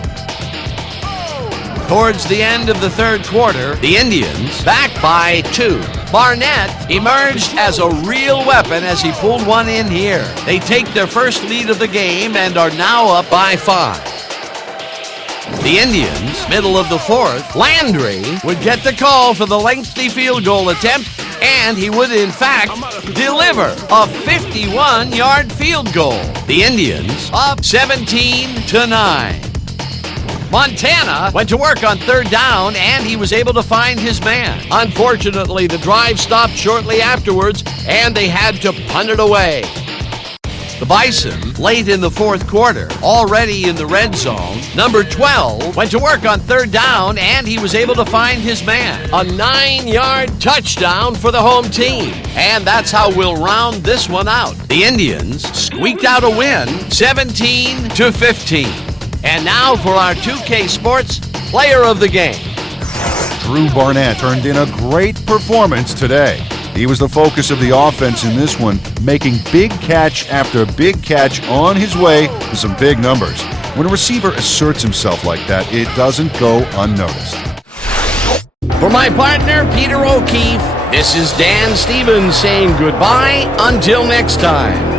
Towards the end of the 3rd quarter, the Indians back by 2. Barnett emerged as a real weapon as he pulled one in here. They take their first lead of the game and are now up by 5. The Indians, middle of the 4th, Landry would get the call for the lengthy field goal attempt, and he would in fact deliver a 51-yard field goal. The Indians up 17-9. Montana went to work on 3rd down, and he was able to find his man. Unfortunately, the drive stopped shortly afterwards, and they had to punt it away. The Bison, late in the 4th quarter, already in the red zone. Number 12 went to work on 3rd down, and he was able to find his man. A 9-yard touchdown for the home team. And that's how we'll round this one out. The Indians squeaked out a win, 17-15. And now for our 2K Sports Player of the Game. Drew Barnett turned in a great performance today. He was the focus of the offense in this one, making big catch after big catch on his way to some big numbers. When a receiver asserts himself like that, it doesn't go unnoticed. For my partner, Peter O'Keefe, this is Dan Stevens saying goodbye until next time.